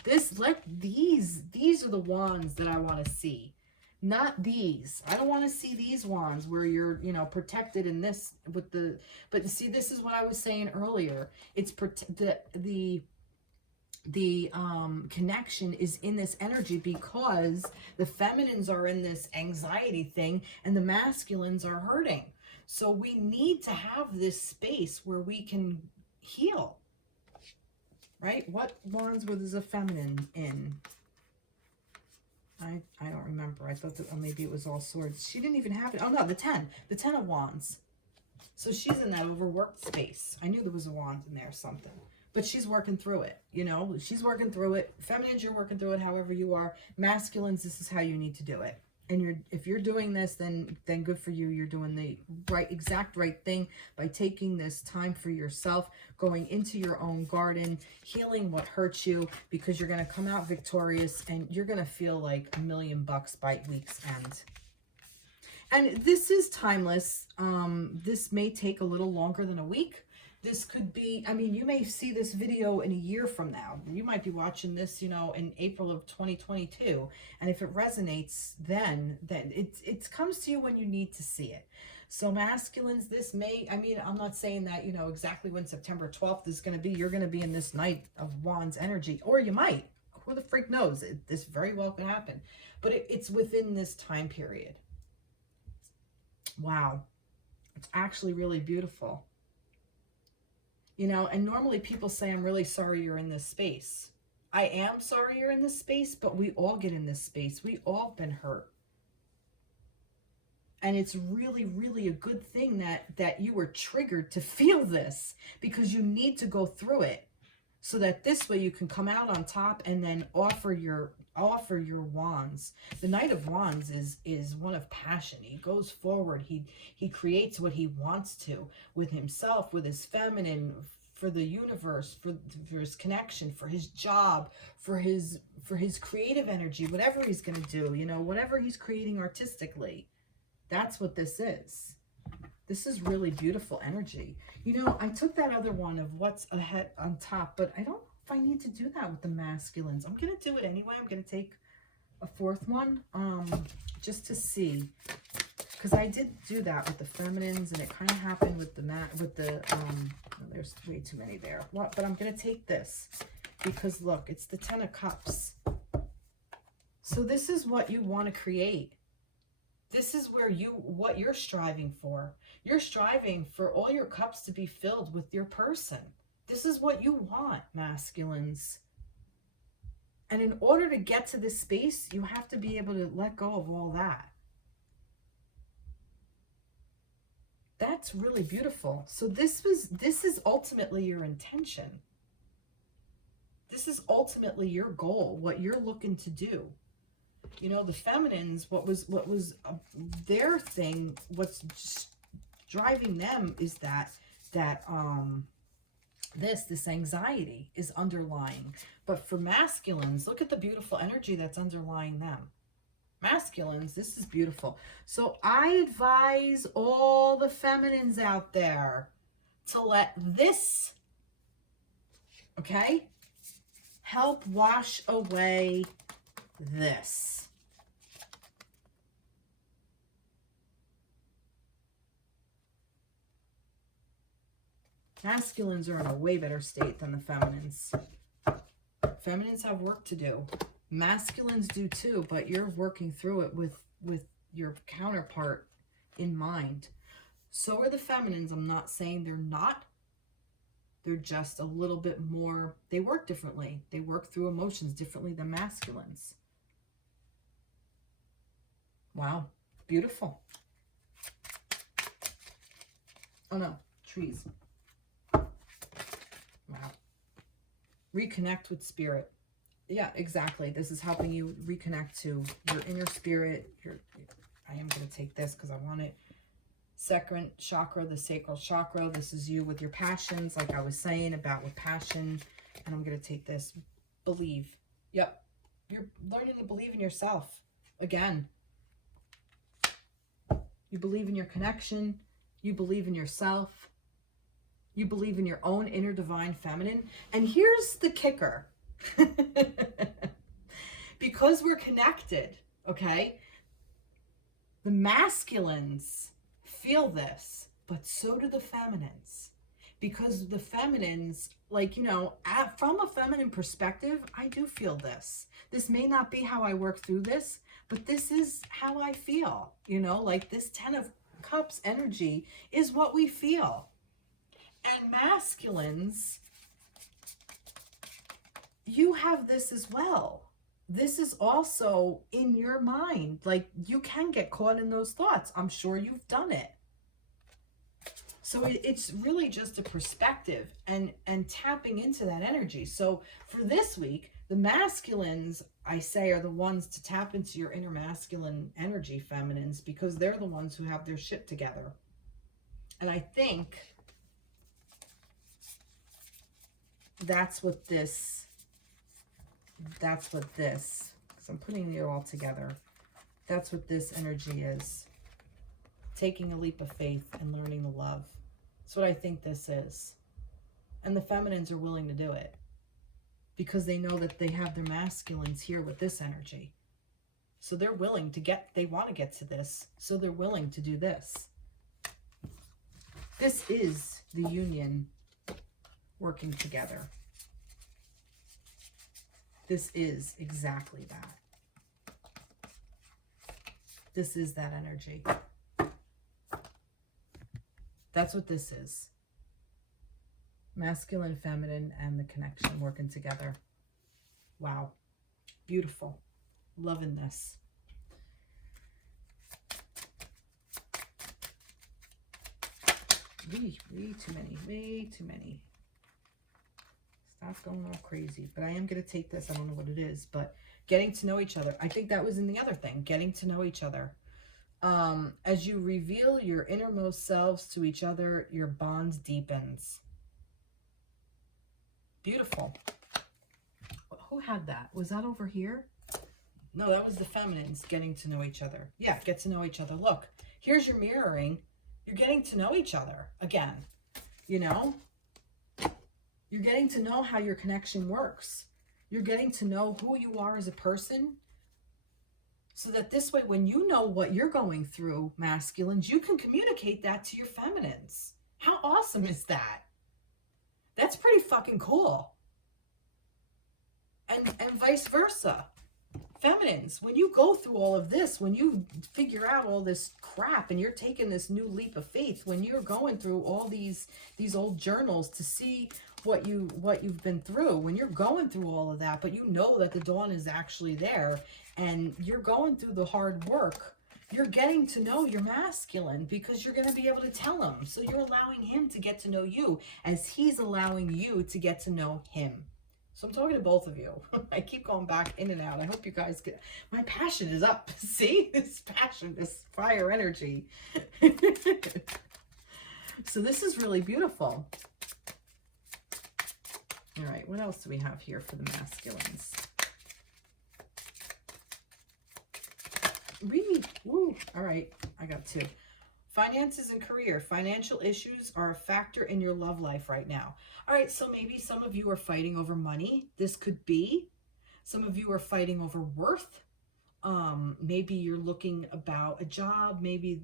this, these are the wands that I want to see. Not these. I don't want to see these wands where you're, protected in this with the, but see, this is what I was saying earlier. It's the connection is in this energy, because the feminines are in this anxiety thing and the masculines are hurting. So we need to have this space where we can heal, right? What wands was a feminine in? I don't remember. I thought that maybe it was all swords. She didn't even have it. Oh no, the 10 of wands. So she's in that overworked space. I knew there was a wand in there, something. But she's working through it, she's working through it. Feminines, you're working through it however you are. Masculines, this is how you need to do it. And if you're doing this, then good for you. You're doing the exact right thing by taking this time for yourself, going into your own garden, healing what hurts you, because you're going to come out victorious and you're going to feel like $1,000,000 by week's end. And this is timeless. This may take a little longer than a week. This could be, you may see this video in a year from now. You might be watching this, in April of 2022. And if it resonates, then it comes to you when you need to see it. So masculines, this may, I'm not saying that, exactly when September 12th is going to be, you're going to be in this Knight of Wands energy, or you might. Who the freak knows? This very well could happen. But it's within this time period. Wow. It's actually really beautiful. And normally people say, I'm really sorry you're in this space. I am sorry you're in this space, but we all get in this space. We all have been hurt. And it's really, really a good thing that you were triggered to feel this, because you need to go through it so that this way you can come out on top and then offer your wands. The Knight of Wands is one of passion. He goes forward. He creates what he wants to with himself, with his feminine, for the universe, for his connection, for his job, for his creative energy, whatever he's going to do, whatever he's creating artistically. That's what this is. This is really beautiful energy. I took that other one of what's ahead on top, but I don't know if I need to do that with the masculines. I'm going to do it anyway. I'm going to take a fourth one, just to see, because I did do that with the feminines, and it kind of happened with there's way too many there. What? But I'm going to take this because look, it's the 10 of Cups. So this is what you want to create. This is where what you're striving for. You're striving for all your cups to be filled with your person. This is what you want, masculines. And in order to get to this space, you have to be able to let go of all that. That's really beautiful. So this is ultimately your intention. This is ultimately your goal, what you're looking to do. You know, the feminines, what was their thing, what's just driving them is this anxiety is underlying. But for masculines, look at the beautiful energy that's underlying them. Masculines, this is beautiful. So I advise all the feminines out there to let this, okay, help wash away this. Masculines are in a way better state than the feminines. Feminines have work to do. Masculines do too, but you're working through it with your counterpart in mind. So are the feminines. I'm not saying they're not. They're just a little bit more, they work differently. They work through emotions differently than masculines. Wow, beautiful. Oh no, trees. Wow. Reconnect with spirit. Yeah, exactly. This is helping you reconnect to your inner spirit. I am going to take this because I want it. Second chakra, the sacral chakra. This is you with your passions, like I was saying about with passion. And I'm going to take this. Believe. Yep. You're learning to believe in yourself. Again. You believe in your connection. You believe in yourself. You believe in your own inner divine feminine. And here's the kicker. Because we're connected, okay? The masculines feel this, but so do the feminines. Because the feminines, like, you know, from a feminine perspective, I do feel this. This may not be how I work through this, but this is how I feel. You know, like this 10 of Cups energy is what we feel. And masculines, you have this as well. This is also in your mind. Like, you can get caught in those thoughts. I'm sure you've done it. So it's really just a perspective and tapping into that energy. So for this week, the masculines, I say, are the ones to tap into your inner masculine energy, feminines, because they're the ones who have their shit together. And I think that's what this, because I'm putting it all together. That's what this energy is. Taking a leap of faith and learning to love. That's what I think this is. And the feminines are willing to do it because they know that they have their masculines here with this energy. So they're willing to they want to get to this. So they're willing to do this. This is the union working together. This is exactly that. This is that energy. That's what this is. Masculine, feminine, and the connection working together. Wow. Beautiful. Loving this. Way too many. Way too many. Stop going all crazy. But I am going to take this. I don't know what it is. But getting to know each other. I think that was in the other thing. Getting to know each other. As you reveal your innermost selves to each other, your bonds deepens. Beautiful. Who had that? Was that over here? No, that was the feminines getting to know each other. Yeah, get to know each other. Look, here's your mirroring. You're getting to know each other again. You know? You're getting to know how your connection works. You're getting to know who you are as a person. So that this way, when you know what you're going through, masculines, you can communicate that to your feminines. How awesome is that? That's pretty fucking cool. And vice versa. Feminines, when you go through all of this, when you figure out all this crap and you're taking this new leap of faith, when you're going through all these old journals to see what you've been through, when you're going through all of that, but you know that the dawn is actually there and you're going through the hard work, you're getting to know your masculine because you're going to be able to tell him. So you're allowing him to get to know you as he's allowing you to get to know him. So I'm talking to both of you. I keep going back in and out. I hope you guys get... My passion is up. See? This passion, this fire energy. So this is really beautiful. All right, what else do we have here for the masculines? Read. Woo. All right, I got 2. Finances and career. Financial issues are a factor in your love life right now. All right, so maybe some of you are fighting over money. This could be. Some of you are fighting over worth. Maybe you're looking about a job. Maybe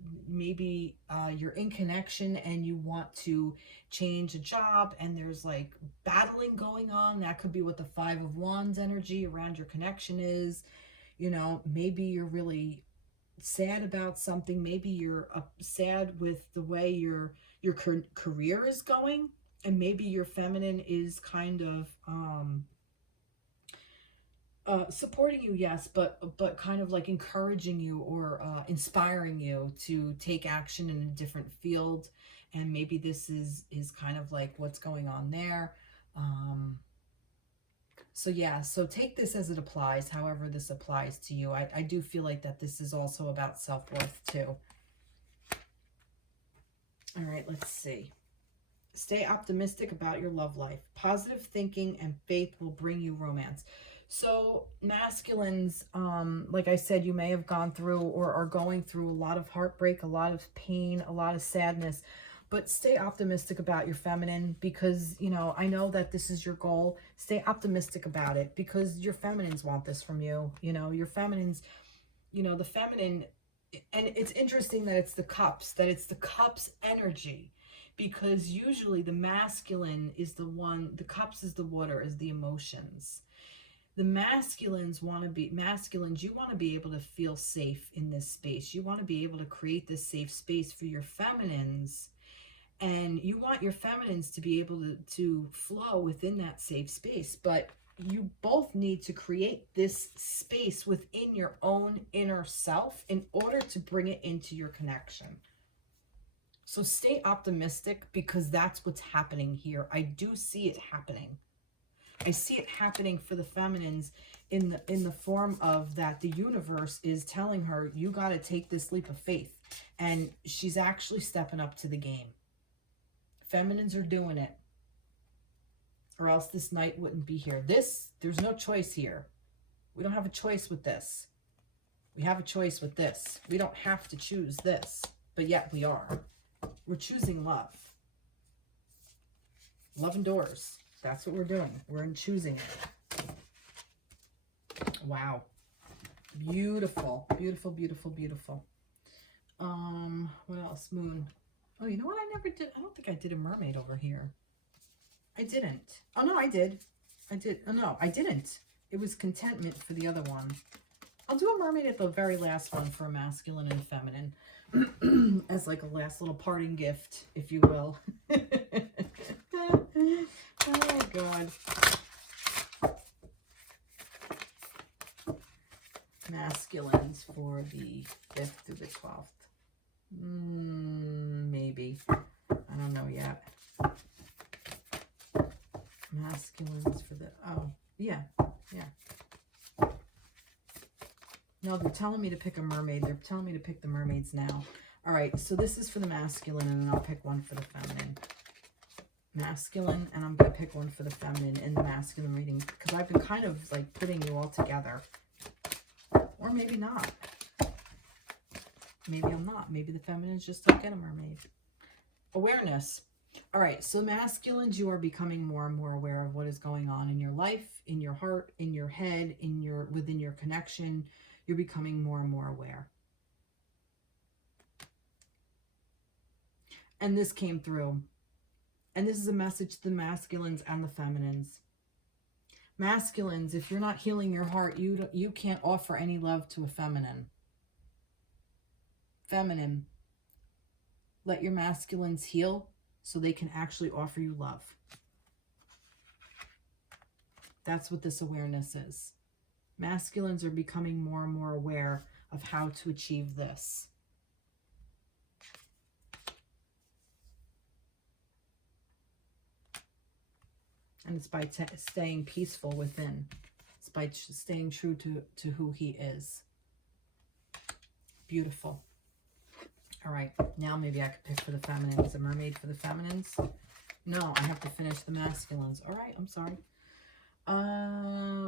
you're in connection and you want to change a job and there's like battling going on. That could be what the 5 of Wands energy around your connection is. You know, maybe you're really sad about something. Maybe you're sad with the way your career is going, and maybe your feminine is kind of supporting you, yes, but kind of like encouraging you or inspiring you to take action in a different field. And maybe this is kind of like what's going on there. So yeah, so take this as it applies, however this applies to you. I do feel like that this is also about self-worth too. All right, let's see. Stay optimistic about your love life. Positive thinking and faith will bring you romance. So masculines, like I said, you may have gone through or are going through a lot of heartbreak, a lot of pain, a lot of sadness. But stay optimistic about your feminine because, you know, I know that this is your goal. Stay optimistic about it because your feminines want this from you. You know, your feminines, you know, the feminine, and it's interesting that it's the cups energy, because usually the masculine is the one, the cups is the water, is the emotions. The masculines want to be, you want to be able to feel safe in this space. You want to be able to create this safe space for your feminines. And you want your feminines to be able to flow within that safe space. But you both need to create this space within your own inner self in order to bring it into your connection. So stay optimistic because that's what's happening here. I do see it happening. I see it happening for the feminines in the form of that the universe is telling her, you got to take this leap of faith. And she's actually stepping up to the game. Feminines are doing it, or else this knight wouldn't be here. There's no choice here. We don't have a choice with this. We have a choice with this. We don't have to choose this, but yet we are. We're choosing love. Love endures. That's what we're doing. We're in choosing it. Wow. Beautiful, beautiful, beautiful, beautiful. What else? Moon. Oh, you know what? I never did. I don't think I did a mermaid over here. I didn't. Oh, no, I did. I did. Oh, no, I didn't. It was contentment for the other one. I'll do a mermaid at the very last one for a masculine and feminine as like a last little parting gift, if you will. Oh, God. Masculines for the 5th through the 12th. Maybe. I don't know yet. Masculines for the... Oh, yeah. Yeah. No, they're telling me to pick a mermaid. They're telling me to pick the mermaids now. All right, so this is for the masculine, and then I'll pick one for the feminine. Masculine, and I'm going to pick one for the feminine in the masculine reading, because I've been kind of like putting you all together. Or maybe not. Maybe I'm not. Maybe the feminines just don't get a mermaid. Awareness. All right, so masculines, you are becoming more and more aware of what is going on in your life, in your heart, in your head, within your connection. You're becoming more and more aware. And this came through. And this is a message to the masculines and the feminines. Masculines, if you're not healing your heart, you can't offer any love to a feminine. Feminine, let your masculines heal so they can actually offer you love. That's what this awareness is. Masculines are becoming more and more aware of how to achieve this. And it's by staying peaceful within. It's by staying true to who he is. Beautiful. All right, now maybe I could pick for the feminines. A mermaid for the feminines? No, I have to finish the masculines. All right, I'm sorry.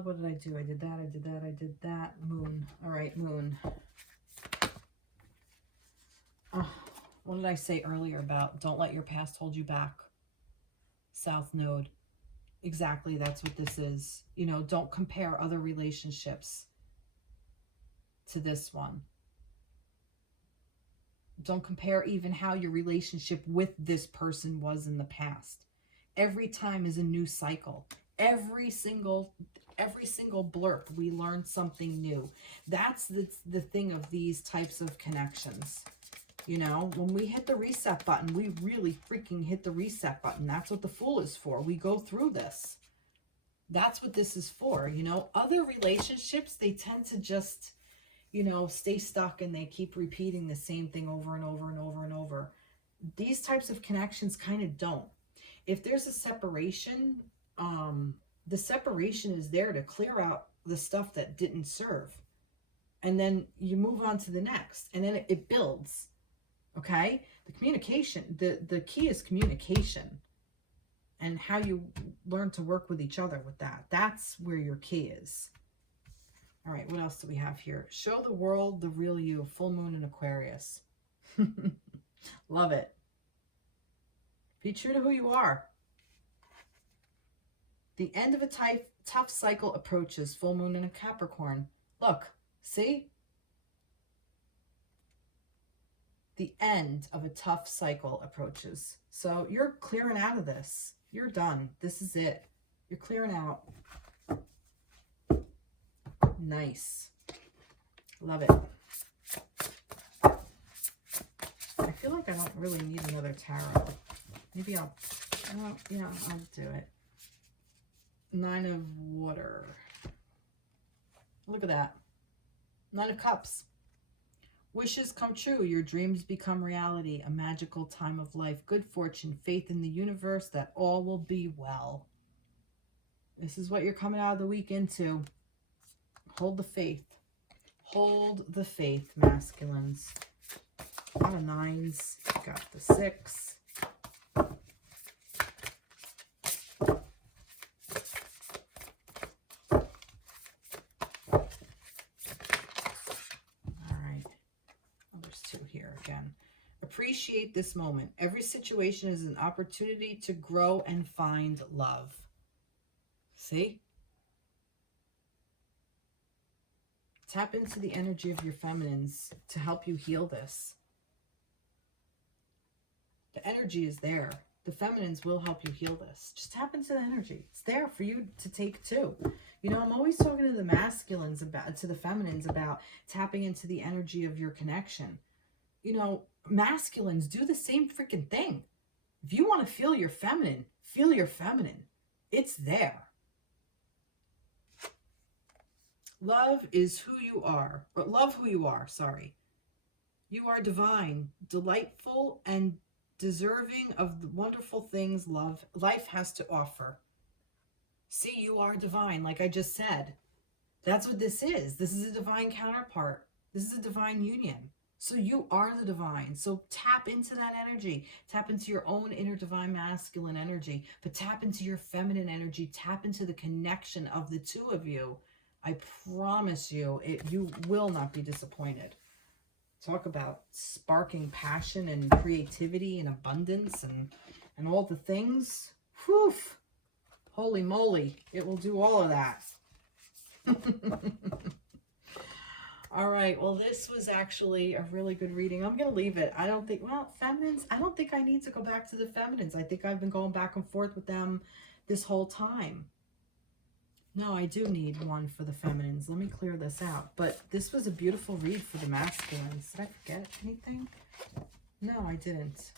What did I do? I did that, I did that, I did that. Moon. All right, moon. What did I say earlier about don't let your past hold you back? South Node. Exactly, that's what this is. You know, don't compare other relationships to this one. Don't compare even how your relationship with this person was in the past. Every time is a new cycle. Every single blurb, we learn something new. That's the thing of these types of connections. You know, when we hit the reset button, we really freaking hit the reset button. That's what the Fool is for. We go through this. That's what this is for. You know, other relationships, they tend to just, you know, stay stuck and they keep repeating the same thing over and over and over and over. These types of connections kind of don't. If there's a separation, the separation is there to clear out the stuff that didn't serve. And then you move on to the next. And then it builds. Okay? The communication, the key is communication. And how you learn to work with each other with that. That's where your key is. All right, what else do we have here? Show the world the real you. Full moon in Aquarius. Love it. Be true to who you are. The end of a tough cycle approaches. Full moon in a Capricorn. Look, see? The end of a tough cycle approaches. So you're clearing out of this. You're done. This is it. You're clearing out. Nice. Love it. I feel like I don't really need another tarot. Maybe I'll do it. 9 of Water. Look at that. 9 of Cups. Wishes come true. Your dreams become reality. A magical time of life. Good fortune. Faith in the universe that all will be well. This is what you're coming out of the week into. Hold the faith. Hold the faith, masculines. A lot of 9s. Got the 6. Again, appreciate this moment. Every situation is an opportunity to grow and find love. See? Tap into the energy of your feminines to help you heal this. The energy is there. The feminines will help you heal this. Just tap into the energy. It's there for you to take too. You know, I'm always talking to the masculines about, to the feminines about tapping into the energy of your connection. You know, masculines do the same freaking thing. If you want to feel your feminine, feel your feminine. It's there. Love is who you are, or love who you are, sorry. You are divine, delightful, and deserving of the wonderful things life has to offer. See, you are divine, like I just said. That's what this is. This is a divine counterpart. This is a divine union. So you are the divine. So tap into that energy. Tap into your own inner divine masculine energy. But tap into your feminine energy. Tap into the connection of the two of you. I promise you, you will not be disappointed. Talk about sparking passion and creativity and abundance and all the things. Whew. Holy moly. It will do all of that. All right. Well, this was actually a really good reading. I'm going to leave it. I don't think, well, feminines, I don't think I need to go back to the feminines. I think I've been going back and forth with them this whole time. No, I do need one for the feminines. Let me clear this out. But this was a beautiful read for the masculines. Did I forget anything? No, I didn't.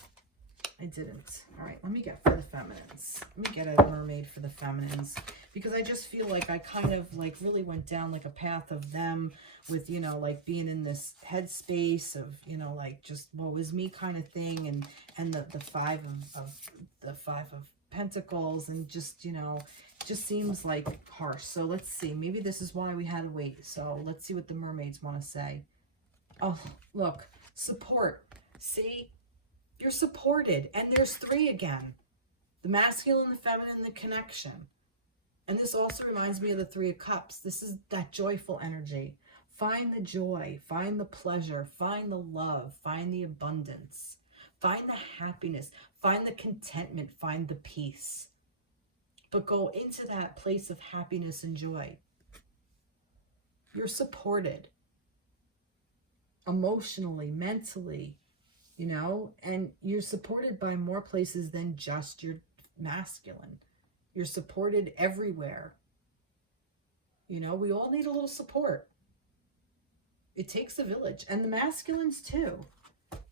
I didn't. All right, let me get for the feminines. Let me get a mermaid for the feminines, because I just feel like I kind of like really went down like a path of them with, you know, like being in this headspace of, you know, like just what was me kind of thing, and the five of pentacles, and just, you know, just seems like harsh. So let's see, maybe this is why we had to wait. So let's see what the mermaids want to say. Oh, look, support. See, you're supported, and there's three again: the masculine, the feminine, the connection. And this also reminds me of the Three of Cups. This is that joyful energy. Find the joy, find the pleasure, find the love, find the abundance, find the happiness, find the contentment, find the peace. But go into that place of happiness and joy. You're supported emotionally, mentally, you know, and you're supported by more places than just your masculine. You're supported everywhere. You know, we all need a little support. It takes a village. And the masculines too.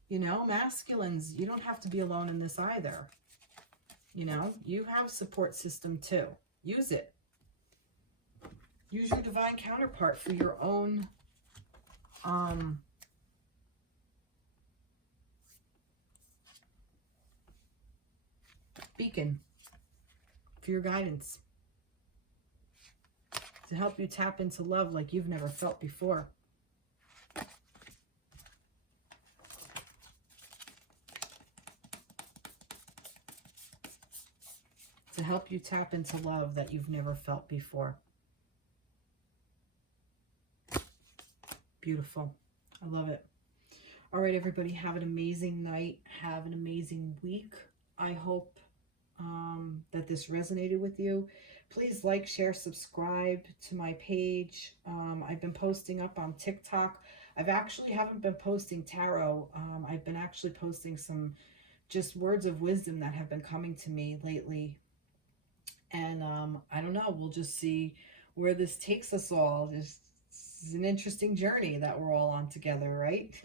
You know, masculines, you don't have to be alone in this either. You know, you have a support system too. Use it. Use your divine counterpart for your own beacon, for your guidance, to help you tap into love like you've never felt before. To help you tap into love that you've never felt before. Beautiful. I love it. All right, everybody, have an amazing night. Have an amazing week. I hope that this resonated with you. Please like, share, subscribe to my page. I've been posting up on TikTok. I've actually haven't been posting tarot. I've been actually posting some just words of wisdom that have been coming to me lately. And I don't know, we'll just see where this takes us all. This is an interesting journey that we're all on together, right?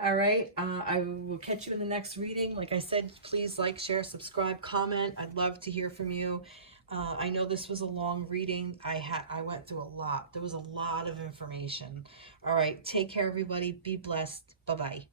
All right, I will catch you in the next reading. Like I said, please like, share, subscribe, comment. I'd love to hear from you. I know this was a long reading. I went through a lot. There was a lot of information. All right, take care, everybody. Be blessed. Bye-bye.